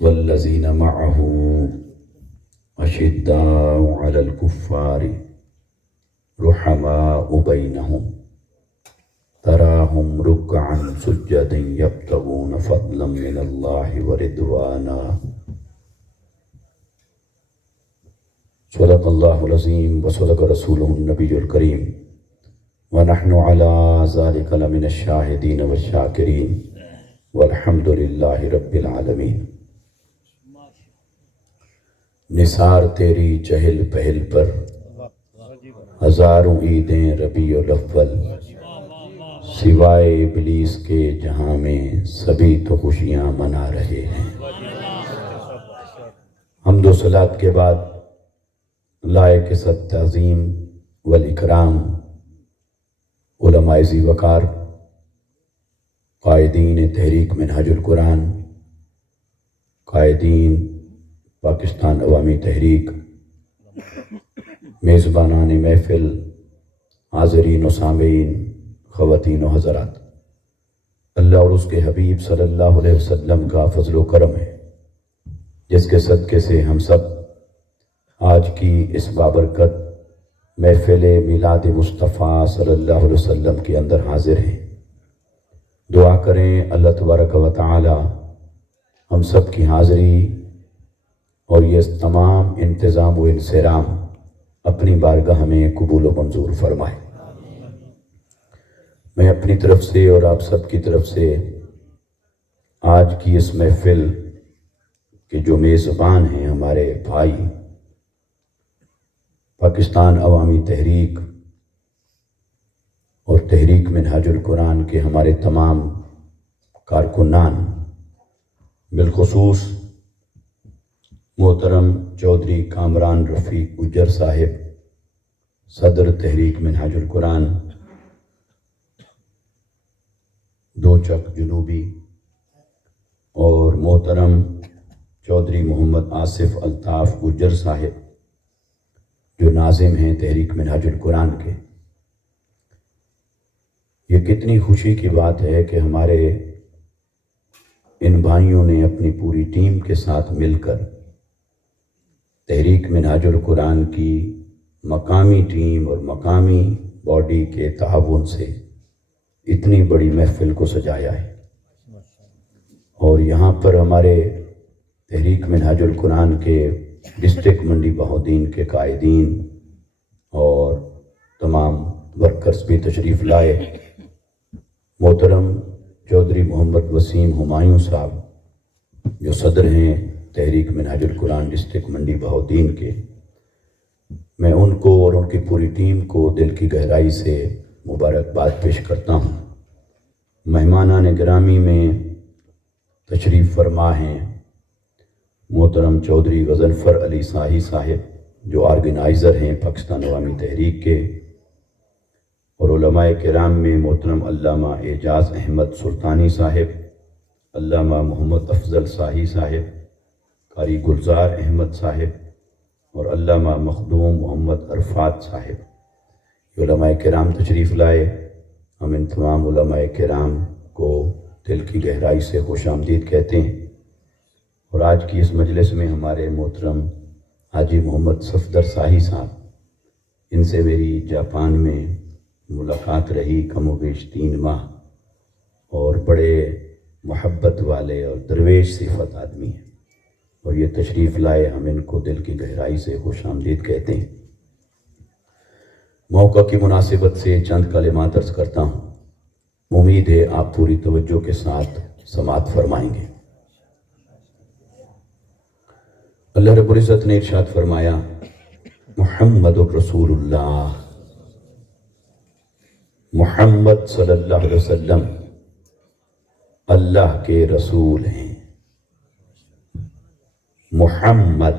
والذین معه اشداء علی الکفار رحماء بینہم تراہم رکعا سجدا یبتغون فضلا من اللہ ورضوانا صدق اللہ العظیم وصدق رسولہ النبی الکریم ونحن علی ذلک لمن الشاہدین والشاکرین والحمد للہ رب العالمین۔ نثار تیری چہل پہل پر ہزاروں عیدیں ربیع الاول، سوائے ابلیس کے جہاں میں سبھی تو خوشیاں منا رہے ہیں۔ حمد و صلات کے بعد لائق صد تعظیم والاکرام علماء ذی وقار، قائدین تحریک منہاج القرآن، قائدین پاکستان عوامی تحریک، میزبانان محفل، حاضرین و سامعین، خواتین و حضرات، اللہ اور اس کے حبیب صلی اللہ علیہ وسلم کا فضل و کرم ہے جس کے صدقے سے ہم سب آج کی اس بابرکت محفل میلاد مصطفیٰ صلی اللہ علیہ وسلم کے اندر حاضر ہیں۔ دعا کریں اللہ تبارک و تعالی ہم سب کی حاضری اور یہ تمام انتظام و انصرام اپنی بارگاہ میں قبول و منظور فرمائے۔ میں اپنی طرف سے اور آپ سب کی طرف سے آج کی اس محفل کے جو میزبان ہیں ہمارے بھائی پاکستان عوامی تحریک اور تحریک منہاج القرآن کے ہمارے تمام کارکنان، بالخصوص محترم چودھری کامران رفیق گجر صاحب صدر تحریک منہاج القرآن دو چک جنوبی، اور محترم چودھری محمد آصف الطاف گجر صاحب جو ناظم ہیں تحریک منہاج القرآن کے۔ یہ کتنی خوشی کی بات ہے کہ ہمارے ان بھائیوں نے اپنی پوری ٹیم کے ساتھ مل کر تحریک منہاج القرآن کی مقامی ٹیم اور مقامی باڈی کے تعاون سے اتنی بڑی محفل کو سجایا ہے، اور یہاں پر ہمارے تحریک منہاج القرآن کے ڈسٹرکٹ منڈی بہودین کے قائدین اور تمام ورکرز بھی تشریف لائے۔ محترم چودھری محمد وسیم ہمایوں صاحب جو صدر ہیں تحریک منہاج القرآن ڈسٹرکٹ منڈی بہودین کے، میں ان کو اور ان کی پوری ٹیم کو دل کی گہرائی سے مبارکباد پیش کرتا ہوں۔ مہمانان گرامی میں تشریف فرما ہیں محترم چودھری غضنفر علی شاہی صاحب جو آرگنائزر ہیں پاکستان عوامی تحریک کے، اور علماء کرام میں محترم علامہ اعجاز احمد سلطانی صاحب، علامہ محمد افضل شاہی صاحب، قاری گلزار احمد صاحب اور علامہ مخدوم محمد عرفات صاحب، یہ علماء کرام تشریف لائے۔ ہم ان تمام علماء کرام کو دل کی گہرائی سے خوش آمدید کہتے ہیں، اور آج کی اس مجلس میں ہمارے محترم حاجی محمد صفدر شاہی صاحب، ان سے میری جاپان میں ملاقات رہی کم و بیش 3 ماہ، اور بڑے محبت والے اور درویش صفت آدمی ہیں، اور یہ تشریف لائے، ہم ان کو دل کی گہرائی سے خوش آمدید کہتے ہیں۔ موقع کی مناسبت سے چند کلمات عرض کرتا ہوں، امید ہے آپ پوری توجہ کے ساتھ سماعت فرمائیں گے۔ اللہ رب العزت نے ارشاد فرمایا، محمد الرسول اللہ، محمد صلی اللہ علیہ وسلم اللہ کے رسول ہیں۔ محمد،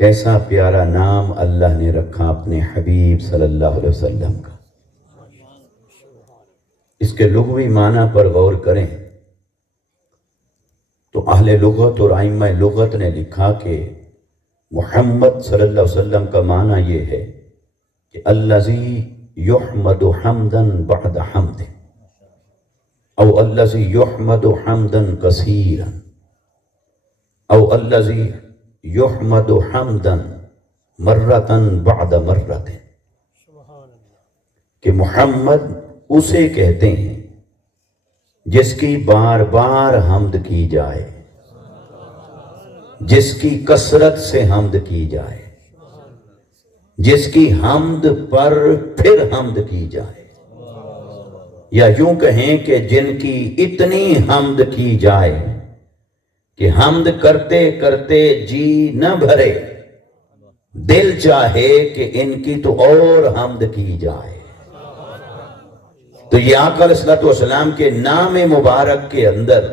کیسا پیارا نام اللہ نے رکھا اپنے حبیب صلی اللہ علیہ وسلم کا۔ اس کے لغوی معنی پر غور کریں تو اہل لغت اور ائمہ لغت نے لکھا کہ محمد صلی اللہ علیہ وسلم کا معنی یہ ہے کہ الذی یحمد حمدا بعد حمد، او الذی یحمد حمدا کثیرا او الذی یحمد حمدا مرتن بعد مرتن، کہ محمد اسے کہتے ہیں جس کی بار بار حمد کی جائے، جس کی کثرت سے حمد کی جائے، جس کی حمد پر پھر حمد کی جائے، یا یوں کہیں کہ جن کی اتنی حمد کی جائے کہ حمد کرتے کرتے جی نہ بھرے، دل چاہے کہ ان کی تو اور حمد کی جائے۔ تو یہ آقا علیہ الصلوۃ والسلام کے نام مبارک کے اندر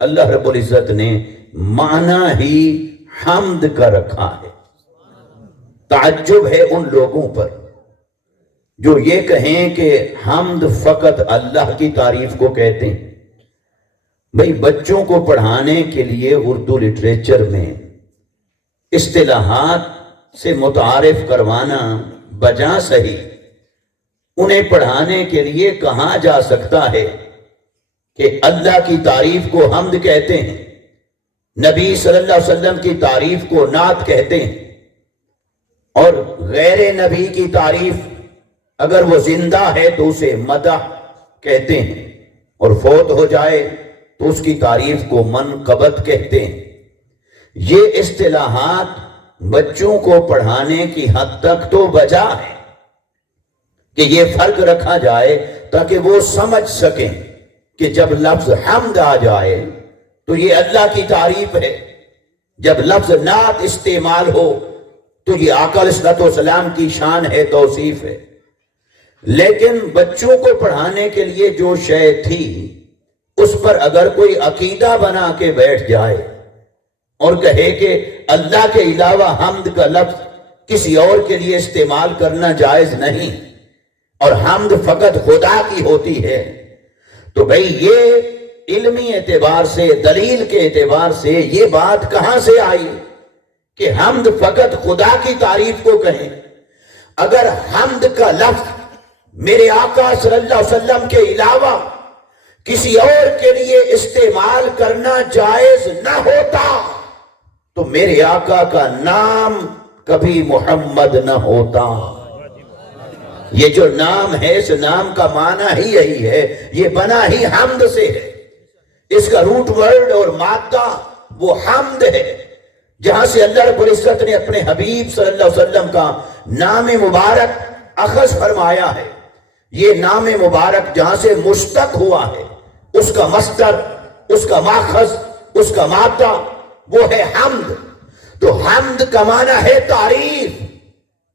اللہ رب العزت نے معنی ہی حمد کا رکھا ہے۔ تعجب ہے ان لوگوں پر جو یہ کہیں کہ حمد فقط اللہ کی تعریف کو کہتے ہیں۔ بھئی بچوں کو پڑھانے کے لیے اردو لٹریچر میں اصطلاحات سے متعارف کروانا بجا صحیح، انہیں پڑھانے کے لیے کہا جا سکتا ہے کہ اللہ کی تعریف کو حمد کہتے ہیں، نبی صلی اللہ علیہ وسلم کی تعریف کو نعت کہتے ہیں، اور غیر نبی کی تعریف اگر وہ زندہ ہے تو اسے مدح کہتے ہیں، اور فوت ہو جائے تو اس کی تعریف کو منقبت کہتے ہیں۔ یہ اصطلاحات بچوں کو پڑھانے کی حد تک تو بجا ہے کہ یہ فرق رکھا جائے تاکہ وہ سمجھ سکیں کہ جب لفظ حمد آ جائے تو یہ اللہ کی تعریف ہے، جب لفظ نعت استعمال ہو تو یہ آقا علیہ الصلوۃ والسلام کی شان ہے، توصیف ہے۔ لیکن بچوں کو پڑھانے کے لیے جو شے تھی اس پر اگر کوئی عقیدہ بنا کے بیٹھ جائے اور کہے کہ اللہ کے علاوہ حمد کا لفظ کسی اور کے لیے استعمال کرنا جائز نہیں اور حمد فقط خدا کی ہوتی ہے، تو بھئی یہ علمی اعتبار سے، دلیل کے اعتبار سے یہ بات کہاں سے آئی کہ حمد فقط خدا کی تعریف کو کہیں؟ اگر حمد کا لفظ میرے آقا صلی اللہ علیہ وسلم کے علاوہ کسی اور کے لیے استعمال کرنا جائز نہ ہوتا تو میرے آقا کا نام کبھی محمد نہ ہوتا۔ یہ جو نام ہے اس نام کا معنی ہی یہی ہے، یہ بنا ہی حمد سے ہے، اس کا روٹ ورڈ اور مادہ وہ حمد ہے، جہاں سے اللہ رب العزت نے اپنے حبیب صلی اللہ علیہ وسلم کا نام مبارک اخذ فرمایا ہے۔ یہ نام مبارک جہاں سے مشتق ہوا ہے، اس کا مصدر، اس کا ماخذ، اس کا مادہ وہ ہے حمد۔ تو حمد کا معنی ہے تعریف،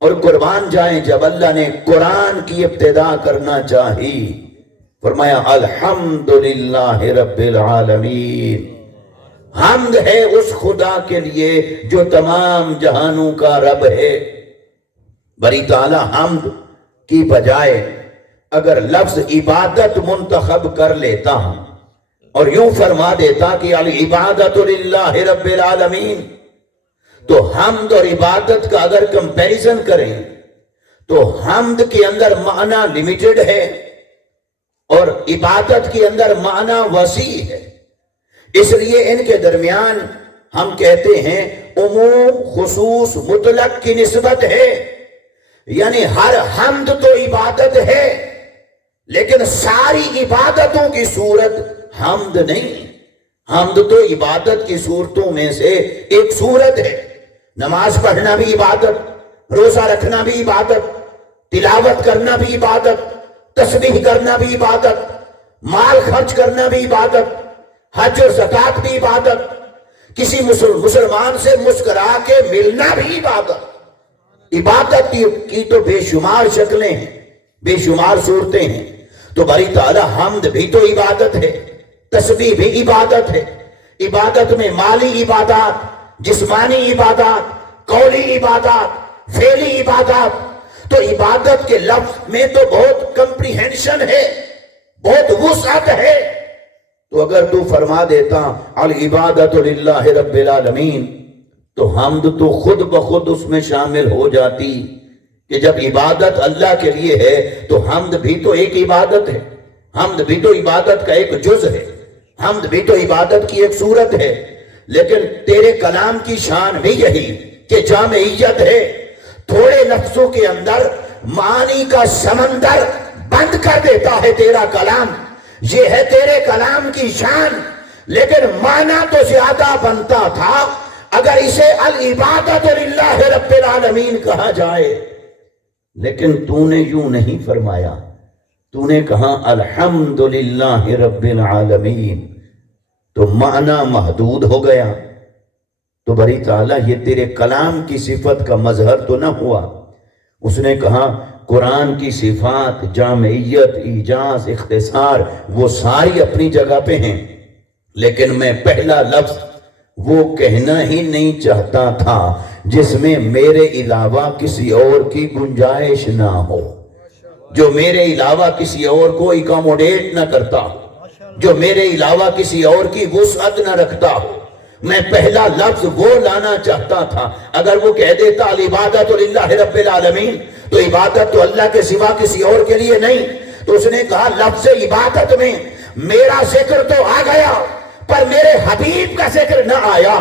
اور قربان جائیں جب اللہ نے قرآن کی ابتدا کرنا چاہی فرمایا الحمدللہ رب العالمین، حمد ہے اس خدا کے لیے جو تمام جہانوں کا رب ہے۔ بری تعالی حمد کی بجائے اگر لفظ عبادت منتخب کر لیتا ہوں اور یوں فرما دیتا کہ العبادت للہ رب العالمین، تو حمد اور عبادت کا اگر کمپیریزن کریں تو حمد کے اندر معنی لیمیٹڈ ہے اور عبادت کے اندر معنی وسیع ہے، اس لیے ان کے درمیان ہم کہتے ہیں عموم خصوص مطلق کی نسبت ہے، یعنی ہر حمد تو عبادت ہے لیکن ساری عبادتوں کی صورت حمد نہیں۔ حمد تو عبادت کی صورتوں میں سے ایک صورت ہے، نماز پڑھنا بھی عبادت، روزہ رکھنا بھی عبادت، تلاوت کرنا بھی عبادت، تسبیح کرنا بھی عبادت، مال خرچ کرنا بھی عبادت، حج اور زکوٰۃ بھی عبادت، کسی مسلمان سے مسکرا کے ملنا بھی عبادت۔ عبادت کی تو بے شمار شکلیں ہیں، بے شمار صورتیں ہیں، تو باری تعالی حمد بھی تو عبادت ہے، تسبیح بھی عبادت ہے۔ عبادت میں مالی عبادات، جسمانی عبادات، قولی عبادات، فعلی عبادات، تو عبادت کے لفظ میں تو بہت کمپریہنشن ہے، بہت وسعت ہے۔ تو اگر تو فرما دیتا العبادت للہ رب العالمین تو حمد تو خود بخود اس میں شامل ہو جاتی کہ جب عبادت اللہ کے لیے ہے تو حمد بھی تو ایک عبادت ہے۔ حمد بھی تو عبادت کا ایک جز ہے، حمد بھی تو عبادت کی ایک صورت ہے، لیکن تیرے کلام کی شان بھی یہی کہ جامعیت ہے، تھوڑے لفظوں کے اندر معانی کا سمندر بند کر دیتا ہے تیرا کلام، یہ ہے تیرے کلام کی شان۔ لیکن معنی تو زیادہ بنتا تھا اگر اسے العبادت للہ رب العالمین کہا جائے، لیکن تو نے یوں نہیں فرمایا، تو نے کہا الحمدللہ رب العالمین، تو معنی محدود ہو گیا۔ تو بری تعالیٰ یہ تیرے کلام کی صفت کا مظہر تو نہ ہوا۔ اس نے کہا قرآن کی صفات، جامعیت، ایجاز، اختصار، وہ ساری اپنی جگہ پہ ہیں، لیکن میں پہلا لفظ وہ کہنا ہی نہیں چاہتا تھا جس میں میرے علاوہ کسی اور کی گنجائش نہ ہو، جو میرے علاوہ کسی اور کو اکاموڈیٹ نہ کرتا ہو، جو میرے علاوہ کسی اور کی وسعت نہ رکھتا ہو۔ میں پہلا لفظ وہ لانا چاہتا تھا۔ اگر وہ کہہ دیتا العبادت للہ رب العالمین، تو عبادت تو اللہ کے سوا کسی اور کے لیے نہیں۔ تو اس نے کہا لفظ عبادت میں میرا ذکر تو آ گیا پر میرے حبیب کا ذکر نہ آیا،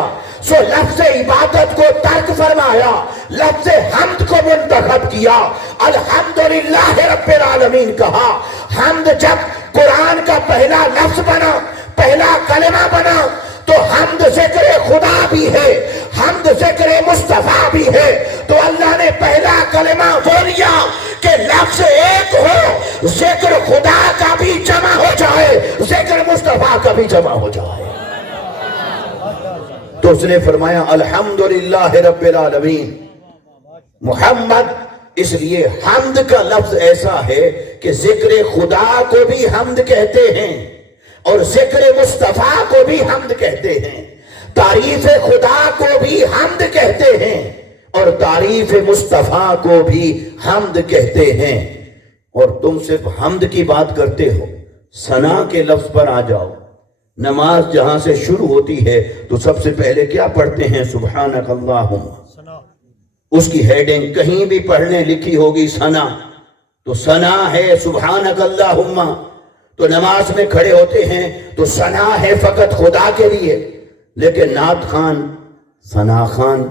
سو لفظ عبادت کو ترک فرمایا، لفظ حمد کو منتخب کیا، الحمدللہ رب العالمین کہا۔ حمد جب قرآن کا پہلا لفظ بنا، پہلا کلمہ بنا، تو حمد ذکر خدا بھی ہے، حمد ذکر مصطفیٰ بھی ہے۔ تو اللہ نے پہلا کلمہ بولیا کہ لفظ ایک ہو، ذکر خدا کا بھی جمع ہو جائے، ذکر مصطفیٰ کا بھی جمع ہو جائے۔ تو اس نے فرمایا الحمدللہ رب العالمین محمد۔ اس لیے حمد کا لفظ ایسا ہے کہ ذکر خدا کو بھی حمد کہتے ہیں اور ذکر مصطفیٰ کو بھی حمد کہتے ہیں، تعریف خدا کو بھی حمد کہتے ہیں اور تعریف مصطفیٰ کو بھی حمد کہتے ہیں۔ اور تم صرف حمد کی بات کرتے ہو، ثنا کے لفظ پر آ جاؤ۔ نماز جہاں سے شروع ہوتی ہے تو سب سے پہلے کیا پڑھتے ہیں؟ سبحانک اللہم۔ اس کی ہیڈنگ کہیں بھی پڑھنے لکھی ہوگی ثنا، تو ثنا ہے سبحانک اللہم۔ تو نماز میں کھڑے ہوتے ہیں تو ثنا ہے فقط خدا کے لیے، لیکن نعت خان ثنا خان،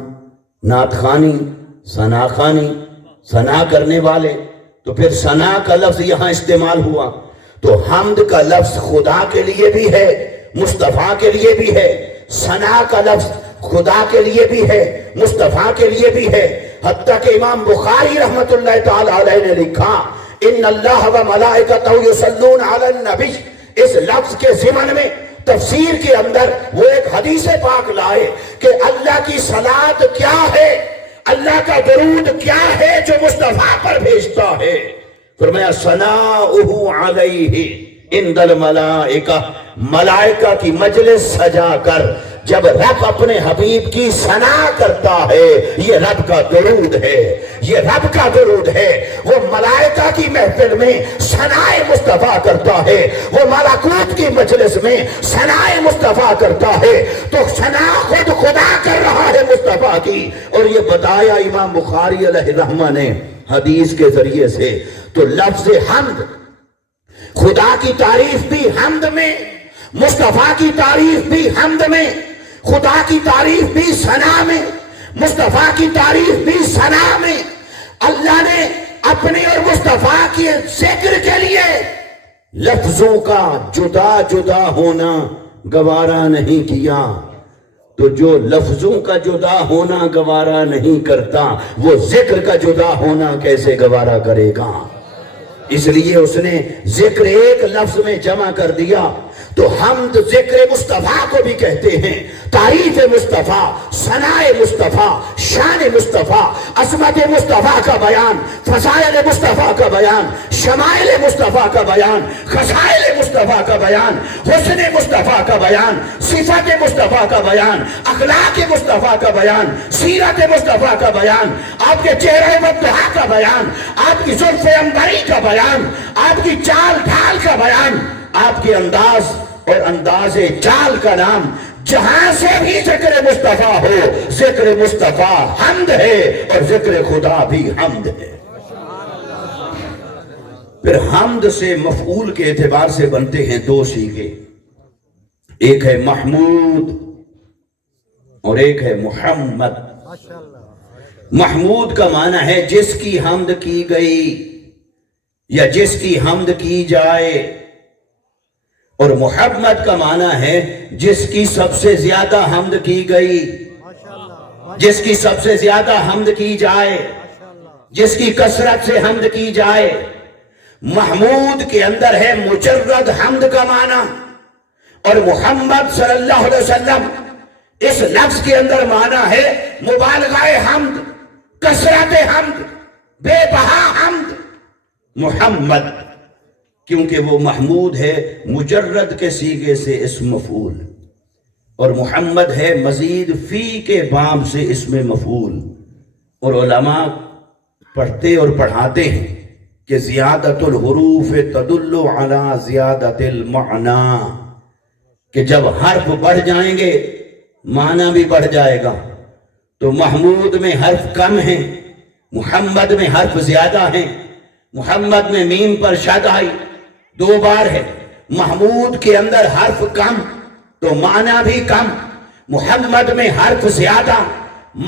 نعت خانی ثنا خانی، ثنا کرنے والے، تو پھر ثنا کا لفظ یہاں استعمال ہوا۔ تو حمد کا لفظ خدا کے لیے بھی ہے، مصطفیٰ کے لیے بھی ہے، ثنا کا لفظ خدا کے لیے بھی ہے، مصطفیٰ کے لیے بھی ہے۔ حتیٰ کہ امام بخاری رحمت اللہ تعالی علیہ نے لکھا ان اللہ و ملائکتہ یصلون علی النبی، اس لفظ کے ضمن میں تفسیر کے اندر وہ ایک حدیث پاک لائے کہ اللہ کی صلاۃ کیا ہے، اللہ کا درود کیا ہے جو مصطفیٰ پر بھیجتا ہے۔ فرمایا ثناؤہ علیہ عند الملائکہ، ملائکہ کی مجلس سجا کر جب رب اپنے حبیب کی ثنا کرتا ہے، یہ رب کا درود ہے، یہ رب کا درود ہے۔ وہ ملائکہ کی محفل میں ثنائے مصطفیٰ کرتا ہے، وہ ملکوت کی مجلس میں ثنائے مصطفیٰ کرتا ہے۔ تو ثنا خود خدا کر رہا ہے مصطفیٰ کی، اور یہ بتایا امام بخاری علیہ الرحمہ نے حدیث کے ذریعے سے۔ تو لفظ حمد، خدا کی تعریف بھی حمد میں، مصطفیٰ کی تعریف بھی حمد میں، خدا کی تعریف بھی ثنا میں، مصطفیٰ کی تعریف بھی ثنا میں۔ اللہ نے اپنی اور مصطفیٰ کی ذکر کے لیے لفظوں کا جدا جدا ہونا گوارا نہیں کیا۔ تو جو لفظوں کا جدا ہونا گوارا نہیں کرتا، وہ ذکر کا جدا ہونا کیسے گوارا کرے گا؟ اس لیے اس نے ذکر ایک لفظ میں جمع کر دیا۔ تو حمد ذکر مصطفیٰ کو بھی کہتے ہیں، تعریف مصطفیٰ، ثناء مصطفیٰ، شان مصطفیٰ، عظمت مصطفیٰ کا بیان، فضائل مصطفیٰ کا بیان، شمائل مصطفیٰ کا بیان، خصائل مصطفیٰ کا بیان، حسن مصطفیٰ کا بیان، صفت مصطفیٰ کا بیان، اخلاق مصطفیٰ کا بیان، سیرت مصطفیٰ کا بیان، آپ کے چہرے وضحا کا بیان، آپ کی زلف عنبری کا بیان، آپ کی چال ڈھال کا بیان، آپ کے انداز اور انداز چال کا نام۔ جہاں سے بھی ذکر مصطفیٰ ہو، ذکر مصطفیٰ حمد ہے اور ذکر خدا بھی حمد ہے۔ پھر حمد سے مفعول کے اعتبار سے بنتے ہیں دو صیغے، ایک ہے محمود اور ایک ہے محمد۔ محمود کا معنی ہے جس کی حمد کی گئی یا جس کی حمد کی جائے، اور محمد کا معنی ہے جس کی سب سے زیادہ حمد کی گئی، جس کی سب سے زیادہ حمد کی جائے، جس کی کثرت سے حمد کی جائے۔ محمود کے اندر ہے مجرد حمد کا معنی، اور محمد صلی اللہ علیہ وسلم اس لفظ کے اندر معنی ہے مبالغہ حمد، کثرت حمد، بے بہا حمد۔ محمد کیونکہ وہ محمود ہے مجرد کے صیغے سے اسم مفعول، اور محمد ہے مزید فی کے باب سے اسم مفعول۔ اور علماء پڑھتے اور پڑھاتے ہیں کہ زیادت الحروف تدل علی زیادت المعنی، کہ جب حرف بڑھ جائیں گے معنی بھی بڑھ جائے گا۔ تو محمود میں حرف کم ہیں، محمد میں حرف زیادہ ہیں۔ محمد میں میم پر شد آئی 2 بار ہے، محمود کے اندر حرف کم تو معنی بھی کم، محمد میں حرف زیادہ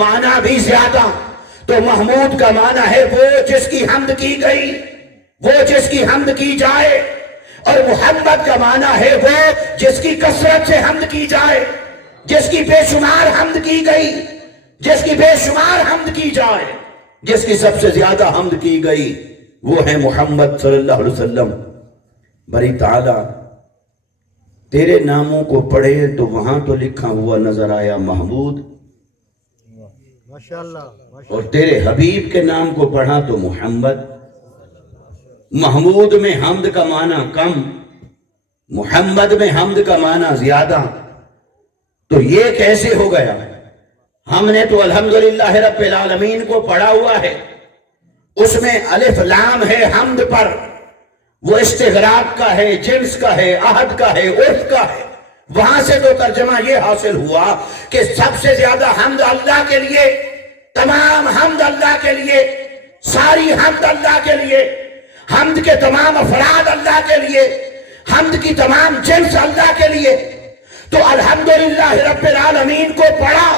معنی بھی زیادہ۔ تو محمود کا معنی ہے وہ جس کی حمد کی گئی، وہ جس کی حمد کی جائے، اور محمد کا معنی ہے وہ جس کی کثرت سے حمد کی جائے، جس کی بے شمار حمد کی گئی، جس کی بے شمار حمد کی جائے، جس کی سب سے زیادہ حمد کی گئی، وہ ہے محمد صلی اللہ علیہ وسلم۔ باری تعالیٰ تیرے ناموں کو پڑھے تو وہاں تو لکھا ہوا نظر آیا محمود، اور تیرے حبیب کے نام کو پڑھا تو محمد۔ محمود میں حمد کا معنی کم، محمد میں حمد کا معنی زیادہ، تو یہ کیسے ہو گیا؟ ہم نے تو الحمدللہ رب العالمین کو پڑھا ہوا ہے، اس میں الف لام ہے حمد پر، وہ استغراق کا ہے، جنس کا ہے، عہد کا ہے، عرف کا ہے۔ وہاں سے تو ترجمہ یہ حاصل ہوا کہ سب سے زیادہ حمد اللہ کے لیے، تمام حمد اللہ کے لیے، ساری حمد اللہ کے لیے، حمد کے تمام افراد اللہ کے لیے، حمد کی تمام جنس اللہ کے لیے۔ تو الحمدللہ رب العالمین کو پڑھا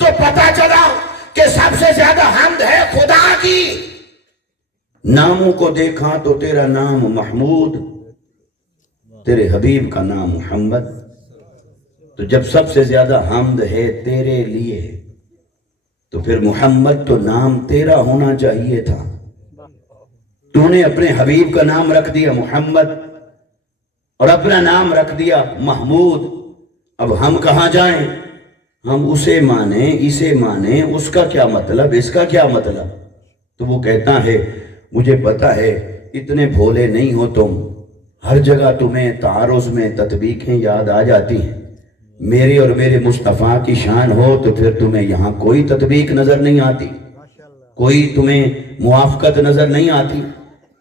تو پتہ چلا کہ سب سے زیادہ حمد ہے خدا کی۔ ناموں کو دیکھا تو تیرا نام محمود، تیرے حبیب کا نام محمد۔ تو جب سب سے زیادہ حمد ہے تیرے لیے تو پھر محمد تو نام تیرا ہونا چاہیے تھا، تو نے اپنے حبیب کا نام رکھ دیا محمد اور اپنا نام رکھ دیا محمود۔ اب ہم کہاں جائیں؟ ہم اسے مانیں، اسے مانیں، اس کا کیا مطلب، اس کا کیا مطلب؟ تو وہ کہتا ہے مجھے پتا ہے اتنے بھولے نہیں ہو تم، ہر جگہ تمہیں تعارض میں تطبیقیں یاد آ جاتی ہیں، میرے اور میرے مصطفیٰ کی شان ہو تو پھر تمہیں یہاں کوئی تطبیق نظر نہیں آتی، کوئی تمہیں موافقت نظر نہیں آتی،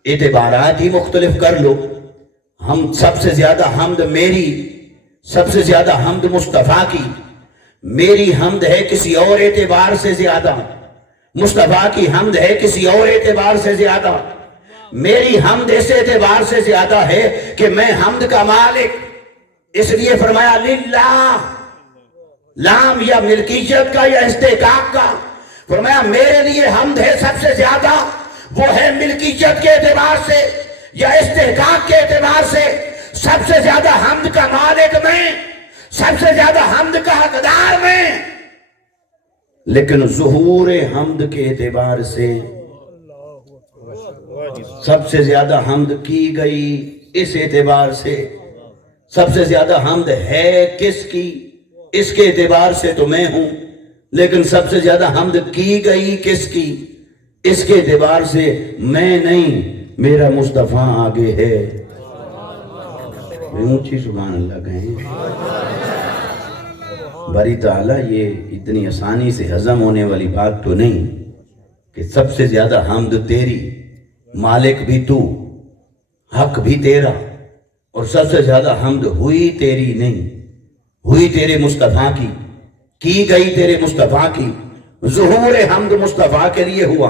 اعتبارات ہی مختلف کر لو۔ ہم سب سے زیادہ حمد میری، سب سے زیادہ حمد مصطفیٰ کی، میری حمد ہے کسی اور اعتبار سے زیادہ، مصطفیٰ کی حمد ہے کسی اور اعتبار سے زیادہ۔ میری حمد اس اعتبار سے زیادہ ہے کہ میں حمد کا مالک، اس لیے فرمایا للہ، لام یا ملکیت کا یا استحقاق کا، فرمایا میرے لیے حمد ہے سب سے زیادہ، وہ ہے ملکیت کے اعتبار سے یا استحقاق کے اعتبار سے۔ سب سے زیادہ حمد کا مالک میں، سب سے زیادہ حمد کا حقدار میں، لیکن ظہور حمد کے اعتبار سے سب سے زیادہ حمد کی گئی، اس اعتبار سے سب سے زیادہ حمد ہے کس کی، اس کے اعتبار سے تو میں ہوں، لیکن سب سے زیادہ حمد کی گئی کس کی، اس کے اعتبار سے میں نہیں، میرا مصطفیٰ آگے ہے۔ اونچی سبحان اللہ کہیں۔ باری تعالیٰ یہ اتنی آسانی سے ہضم ہونے والی بات تو نہیں کہ سب سے زیادہ حمد تیری، مالک بھی تو، حق بھی تیرا، اور سب سے زیادہ حمد ہوئی تیری نہیں، ہوئی تیرے مصطفیٰ کی گئی تیرے مصطفیٰ کی۔ ظہور حمد مصطفیٰ کے لیے ہوا،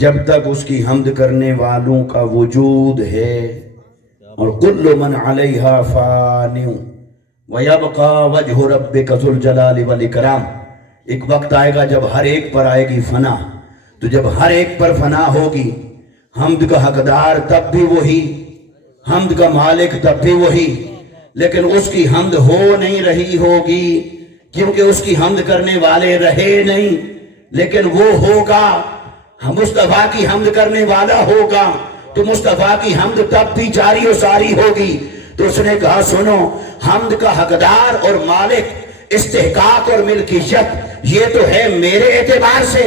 جب تک اس کی حمد کرنے والوں کا وجود ہے، اور کل من علیہا فان ویبقى وجہ ربک ذو الجلال والاکرام، ایک وقت آئے گا جب ہر ایک پر آئے گی فنا، تو جب ہر ایک پر فنا ہوگی، حمد کا حقدار تب بھی وہی، حمد کا مالک تب بھی وہی، لیکن اس کی حمد ہو نہیں رہی ہوگی کیونکہ اس کی حمد کرنے والے رہے نہیں، لیکن وہ ہوگا، مصطفیٰ کی حمد کرنے والا ہوگا تو مصطفیٰ کی حمد تب بھی جاری و ساری ہوگی۔ تو اس نے کہا سنو، حمد کا حقدار اور مالک، استحقاق اور ملکیت یہ تو ہے میرے اعتبار سے،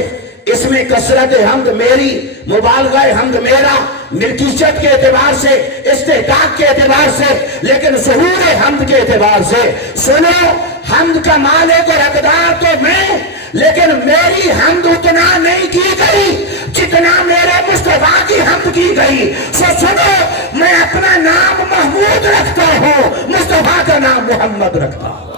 اس میں کثرت حمد میری، مبالغہ حمد میرا، ملکیت کے اعتبار سے، استحقاق کے اعتبار سے، لیکن ظہور حمد کے اعتبار سے سنو، حمد کا مالک اور حقدار تو میں، لیکن میری حمد اتنا نہیں کی گئی جتنا میرے مصطفیٰ کی حمد کی گئی۔ سنو، میں اپنا نام محمود رکھتا ہوں، مصطفیٰ کا نام محمد رکھتا ہوں۔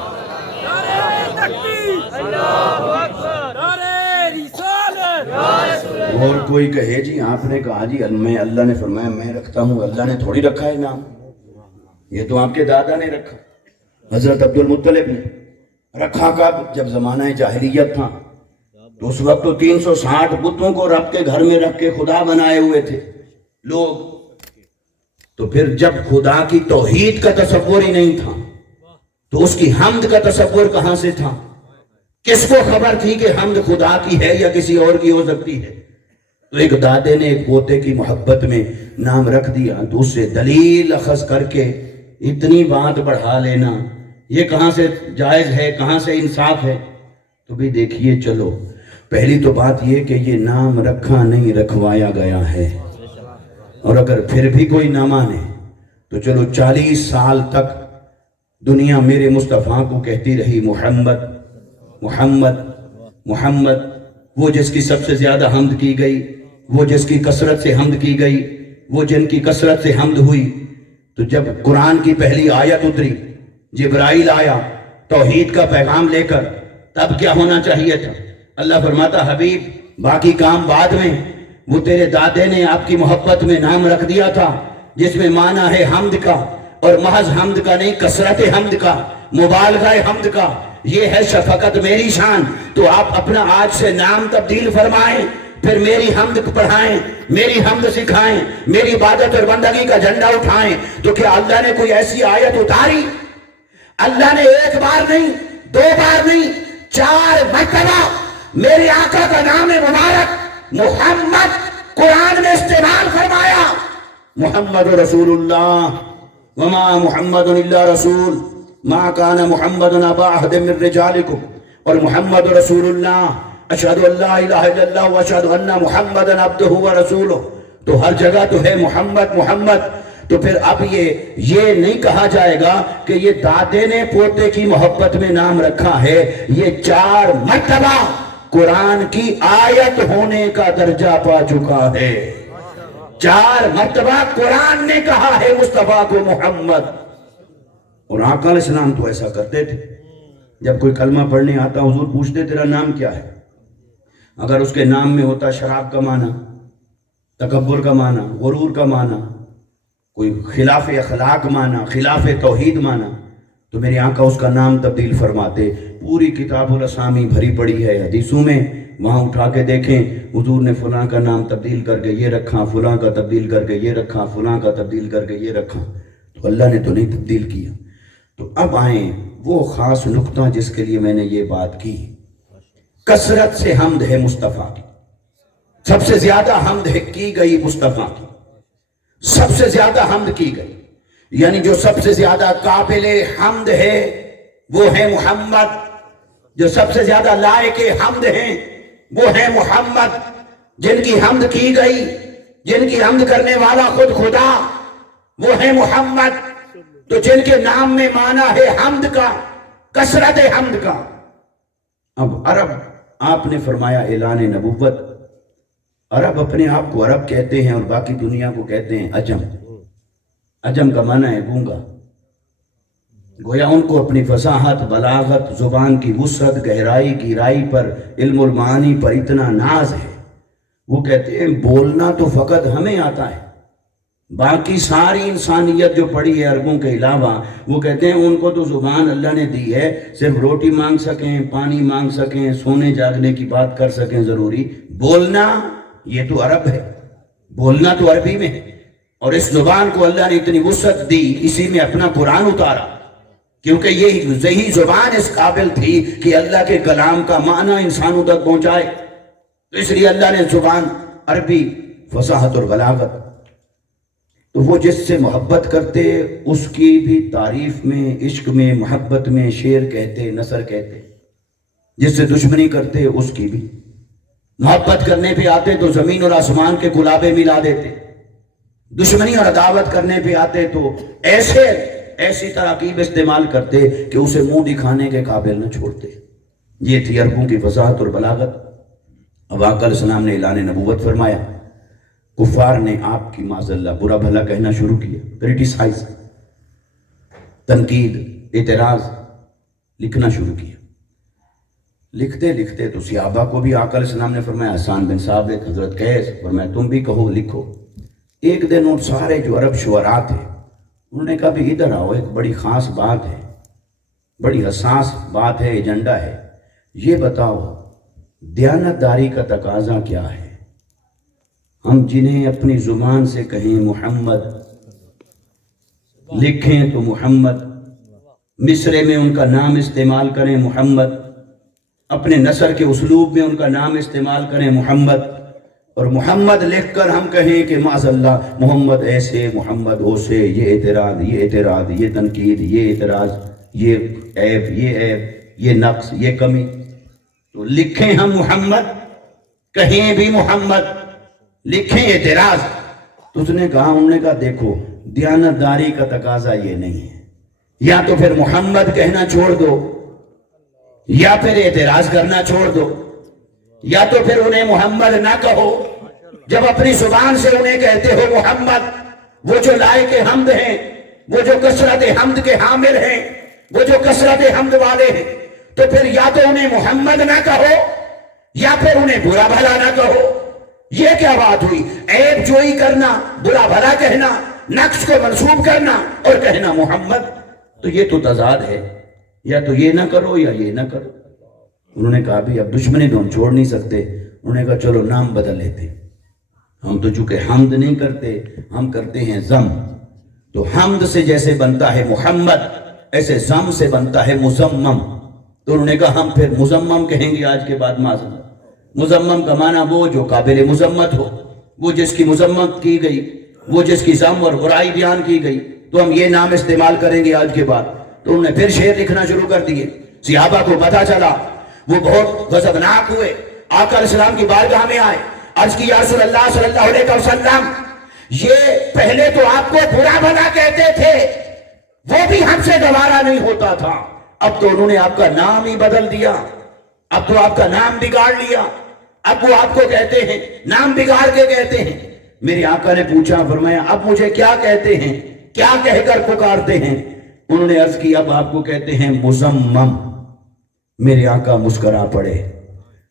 اور کوئی کہے جی آپ نے کہا جی میں، اللہ نے فرمایا میں رکھتا ہوں، اللہ نے تھوڑی رکھا ہے نام، یہ تو آپ کے دادا نے رکھا، حضرت عبد المطلب نے رکھا۔ کب؟ جب زمانہ جاہلیت تھا تو اس وقت تو 360 بتوں کو رب کے گھر میں رکھ کے خدا بنائے ہوئے تھے لوگ، تو پھر جب خدا کی توحید کا تصور ہی نہیں تھا تو اس کی حمد کا تصور کہاں سے تھا؟ کس کو خبر تھی کہ حمد خدا کی ہے یا کسی اور کی ہو سکتی ہے؟ تو ایک دادے نے ایک پوتے کی محبت میں نام رکھ دیا، تو اس سے دلیل اخذ کر کے اتنی بات بڑھا لینا یہ کہاں سے جائز ہے، کہاں سے انصاف ہے؟ تو بھی دیکھیے، چلو پہلی تو بات یہ کہ یہ نام رکھا نہیں، رکھوایا گیا ہے، اور اگر پھر بھی کوئی نہ مانے تو چلو 40 سال تک دنیا میرے مصطفیٰ کو کہتی رہی محمد محمد محمد، وہ جس کی سب سے زیادہ حمد کی گئی، وہ جس کی کثرت سے حمد کی گئی، وہ جن کی کثرت سے حمد ہوئی۔ تو جب قرآن کی پہلی آیت اتری، جبرائیل آیا توحید کا پیغام لے کر، تب کیا ہونا چاہیے تھا؟ اللہ فرماتا حبیب باقی کام بعد میں، وہ تیرے دادے نے آپ کی محبت میں نام رکھ دیا تھا جس میں معنی ہے حمد کا، اور محض حمد کا نہیں، کثرت حمد کا، مبالغہ حمد کا، یہ ہے شفقت میری شان۔ تو آپ اپنا آج سے نام تبدیل فرمائیں، پھر میری حمد پڑھائیں، میری حمد سکھائیں، میری عبادت اور بندگی کا جھنڈا اٹھائیں۔ تو کیا اللہ نے کوئی ایسی آیت اتاری؟ اللہ نے ایک بار نہیں، 2 بار نہیں، 4 مرتبہ میرے آقا کا نام مبارک محمد قرآن میں استعمال فرمایا۔ محمد رسول اللہ وما محمد الا رسول ما کان محمد ابا احد من رجالکم، اور محمد رسول اللہ اشہد ان لا الہ الا اللہ واشہد ان محمد عبدہ ورسولہ، تو ہر جگہ تو ہے محمد محمد۔ تو پھر اب یہ نہیں کہا جائے گا کہ یہ دادے نے پوتے کی محبت میں نام رکھا ہے، یہ 4 مرتبہ قرآن کی آیت ہونے کا درجہ پا چکا ہے۔ 4 مرتبہ قرآن نے کہا ہے مصطفیٰ کو محمد۔ اور آقا علیہ السلام تو ایسا کرتے تھے، جب کوئی کلمہ پڑھنے آتا حضور پوچھتے تیرا نام کیا ہے؟ اگر اس کے نام میں ہوتا شراب کا معنی، تکبر کا معنی، غرور کا معنی، کوئی خلاف اخلاق معنی، خلاف توحید معنی، تو میرے آقا اس کا نام تبدیل فرماتے۔ پوری کتاب الاسامی بھری پڑی ہے حدیثوں میں، وہاں اٹھا کے دیکھیں حضور نے فلاں کا نام تبدیل کر کے یہ رکھا، فلاں کا تبدیل کر کے یہ رکھا، فلاں کا تبدیل کر کے یہ رکھا، تو اللہ نے تو نہیں تبدیل کیا۔ تو اب آئیں وہ خاص نقطہ جس کے لیے میں نے یہ بات کی، کثرت سے حمد ہے مصطفیٰ کی، سب سے زیادہ حمد کی گئی مصطفیٰ کی، سب سے زیادہ حمد کی گئی، یعنی جو سب سے زیادہ قابل حمد ہے وہ ہے محمد، جو سب سے زیادہ لائق حمد ہیں وہ ہے محمد، جن کی حمد کی گئی، جن کی حمد کرنے والا خود خدا وہ ہے محمد، تو جن کے نام میں معنی ہے حمد کا، کثرت حمد کا۔ اب عرب، آپ نے فرمایا اعلان نبوت، عرب اپنے آپ کو عرب کہتے ہیں اور باقی دنیا کو کہتے ہیں عجم۔ عجم کا معنی ہے گونگا، گویا ان کو اپنی فصاحت، بلاغت، زبان کی وسعت، گہرائی، گہرائی پر، علم المعانی پر اتنا ناز ہے، وہ کہتے ہیں بولنا تو فقط ہمیں آتا ہے، باقی ساری انسانیت جو پڑی ہے عربوں کے علاوہ، وہ کہتے ہیں ان کو تو زبان اللہ نے دی ہے صرف روٹی مانگ سکیں، پانی مانگ سکیں، سونے جاگنے کی بات کر سکیں ضروری، بولنا یہ تو عرب ہے، بولنا تو عربی میں ہے، اور اس زبان کو اللہ نے اتنی وسعت دی، اسی میں اپنا قرآن اتارا، کیونکہ یہی زبان اس قابل تھی کہ اللہ کے کلام کا معنی انسانوں تک پہنچائے، تو اس لیے اللہ نے زبان عربی، فصاحت اور بلاغت۔ تو وہ جس سے محبت کرتے اس کی بھی تعریف میں، عشق میں، محبت میں شعر کہتے، نثر کہتے، جس سے دشمنی کرتے اس کی بھی، محبت کرنے پہ آتے تو زمین اور آسمان کے گلابے ملا دیتے، دشمنی اور عداوت کرنے پہ آتے تو ایسی تراکیب استعمال کرتے کہ اسے منہ دکھانے کے قابل نہ چھوڑتے۔ یہ تھی عربوں کی فصاحت اور بلاغت۔ اب آقا علیہ السلام نے اعلان نبوت فرمایا، کفار نے آپ کی معاذ اللہ برا بھلا کہنا شروع کیا، کرٹیسائز، تنقید، اعتراض لکھنا شروع کیا۔ لکھتے لکھتے تو صحابہ کو بھی آقا علیہ السلام نے فرمایا، حسان بن ثابت، حضرت قیس، فرمایا تم بھی کہو، لکھو۔ ایک دن ان سارے جو عرب شعراء تھے انہوں نے کہا بھی ادھر آؤ، ایک بڑی خاص بات ہے، بڑی حساس بات ہے، ایجنڈا ہے، یہ بتاؤ دیانت داری کا تقاضا کیا ہے؟ ہم جنہیں اپنی زبان سے کہیں محمد، لکھیں تو محمد، مصرے میں ان کا نام استعمال کریں محمد، اپنے نثر کے اسلوب میں ان کا نام استعمال کریں محمد، اور محمد لکھ کر ہم کہیں کہ معاذ اللہ محمد ایسے، محمد اوسے، یہ اعتراض، یہ تنقید، یہ اعتراض، یہ عیب، یہ نقص، یہ کمی، تو لکھیں ہم محمد، کہیں بھی محمد، لکھیں اعتراض۔ تو اس نے کہا، انہوں نے کہا دیکھو دیانت داری کا تقاضا یہ نہیں ہے، یا تو پھر محمد کہنا چھوڑ دو، یا پھر اعتراض کرنا چھوڑ دو، یا تو پھر انہیں محمد نہ کہو، جب اپنی زبان سے انہیں کہتے ہو محمد، وہ جو لائق حمد ہیں، وہ جو کثرت حمد کے حامل ہیں، وہ جو کثرت حمد والے ہیں، تو پھر یا تو انہیں محمد نہ کہو یا پھر انہیں برا بھلا نہ کہو۔ یہ کیا بات ہوئی؟ عیب جوئی کرنا، برا بھلا کہنا، نقص کو منسوب کرنا اور کہنا محمد، تو یہ تو تضاد ہے، یا تو یہ نہ کرو یا یہ نہ کرو۔ انہوں نے کہا بھی اب دشمنی تو ہم چھوڑ نہیں سکتے، انہوں نے کہا چلو نام بدل لیتے، ہم تو چونکہ حمد نہیں کرتے، ہم کرتے ہیں ضم، تو حمد سے جیسے بنتا ہے محمد، ایسے ضم سے بنتا ہے مزمم، تو انہوں نے کہا ہم پھر مزمم کہیں گے آج کے بعد معذرت۔ مزمم کا معنی وہ جو قابل مذمت ہو، وہ جس کی مذمت کی گئی، وہ جس کی ذم اور برائی بیان کی گئی، تو ہم یہ نام استعمال کریں گے آج کے بعد۔ تو انہوں نے پھر شعر لکھنا شروع کر دیے۔ صحابہ کو پتہ چلا، وہ بہت غضبناک ہوئے، آقا علیہ السلام کی بارگاہ میں آئے، عرض کی یا رسول اللہ صلی اللہ علیہ وسلم، یہ پہلے تو آپ کو برا بھلا کہتے تھے، وہ بھی ہم سے گوارا نہیں ہوتا تھا، اب تو انہوں نے آپ کا نام ہی بدل دیا، اب تو آپ کا نام بگاڑ لیا، اب وہ آپ کو کہتے ہیں، نام بگاڑ کے کہتے ہیں۔ میرے آقا نے پوچھا، فرمایا اب مجھے کیا کہتے ہیں، کیا کہہ کر پکارتے ہیں؟ انہوں نے عرض کی اب آپ کو کہتے ہیں مزمم۔ میرے آقا مسکرا پڑے،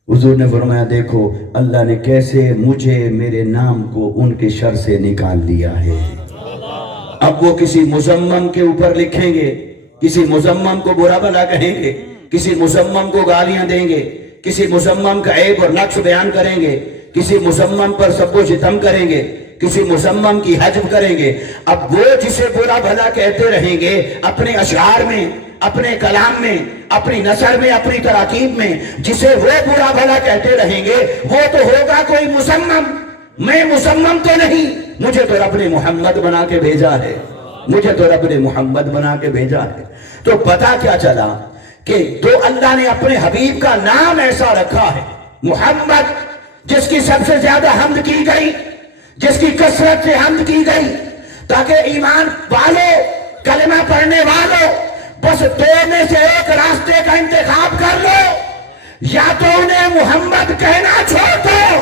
حضور نے فرمایا دیکھو اللہ نے کیسے مجھے، میرے نام کو ان کے شر سے نکال لیا ہے۔ اب وہ کسی مزمم کے اوپر لکھیں گے، کسی مزمم کو برا بھلا کہیں گے، کسی مزمم کو گالیاں دیں گے، کسی مزمم کا عیب اور نقص بیان کریں گے، کسی مزمم پر سب و ستم کریں گے، کسی مزمم کی حجب کریں گے۔ اب وہ جسے برا بھلا کہتے رہیں گے اپنے اشعار میں، اپنے کلام میں، اپنی نثر میں، اپنی تراکیب میں، جسے وہ برا بھلا کہتے رہیں گے وہ تو ہوگا کوئی مزمم۔ میں مزمم تو نہیں، مجھے تو رب نے محمد بنا کے بھیجا ہے، مجھے تو رب نے محمد بنا کے بھیجا ہے۔ تو پتہ کیا چلا کہ تو اللہ نے اپنے حبیب کا نام ایسا رکھا ہے محمد، جس کی سب سے زیادہ حمد کی گئی، جس کی کثرت سے حمد کی گئی، تاکہ ایمان والوں، کلمہ پڑھنے والوں، بس دو میں سے ایک راستے کا انتخاب کر لو، یا تو انہیں محمد کہنا چھوڑ دو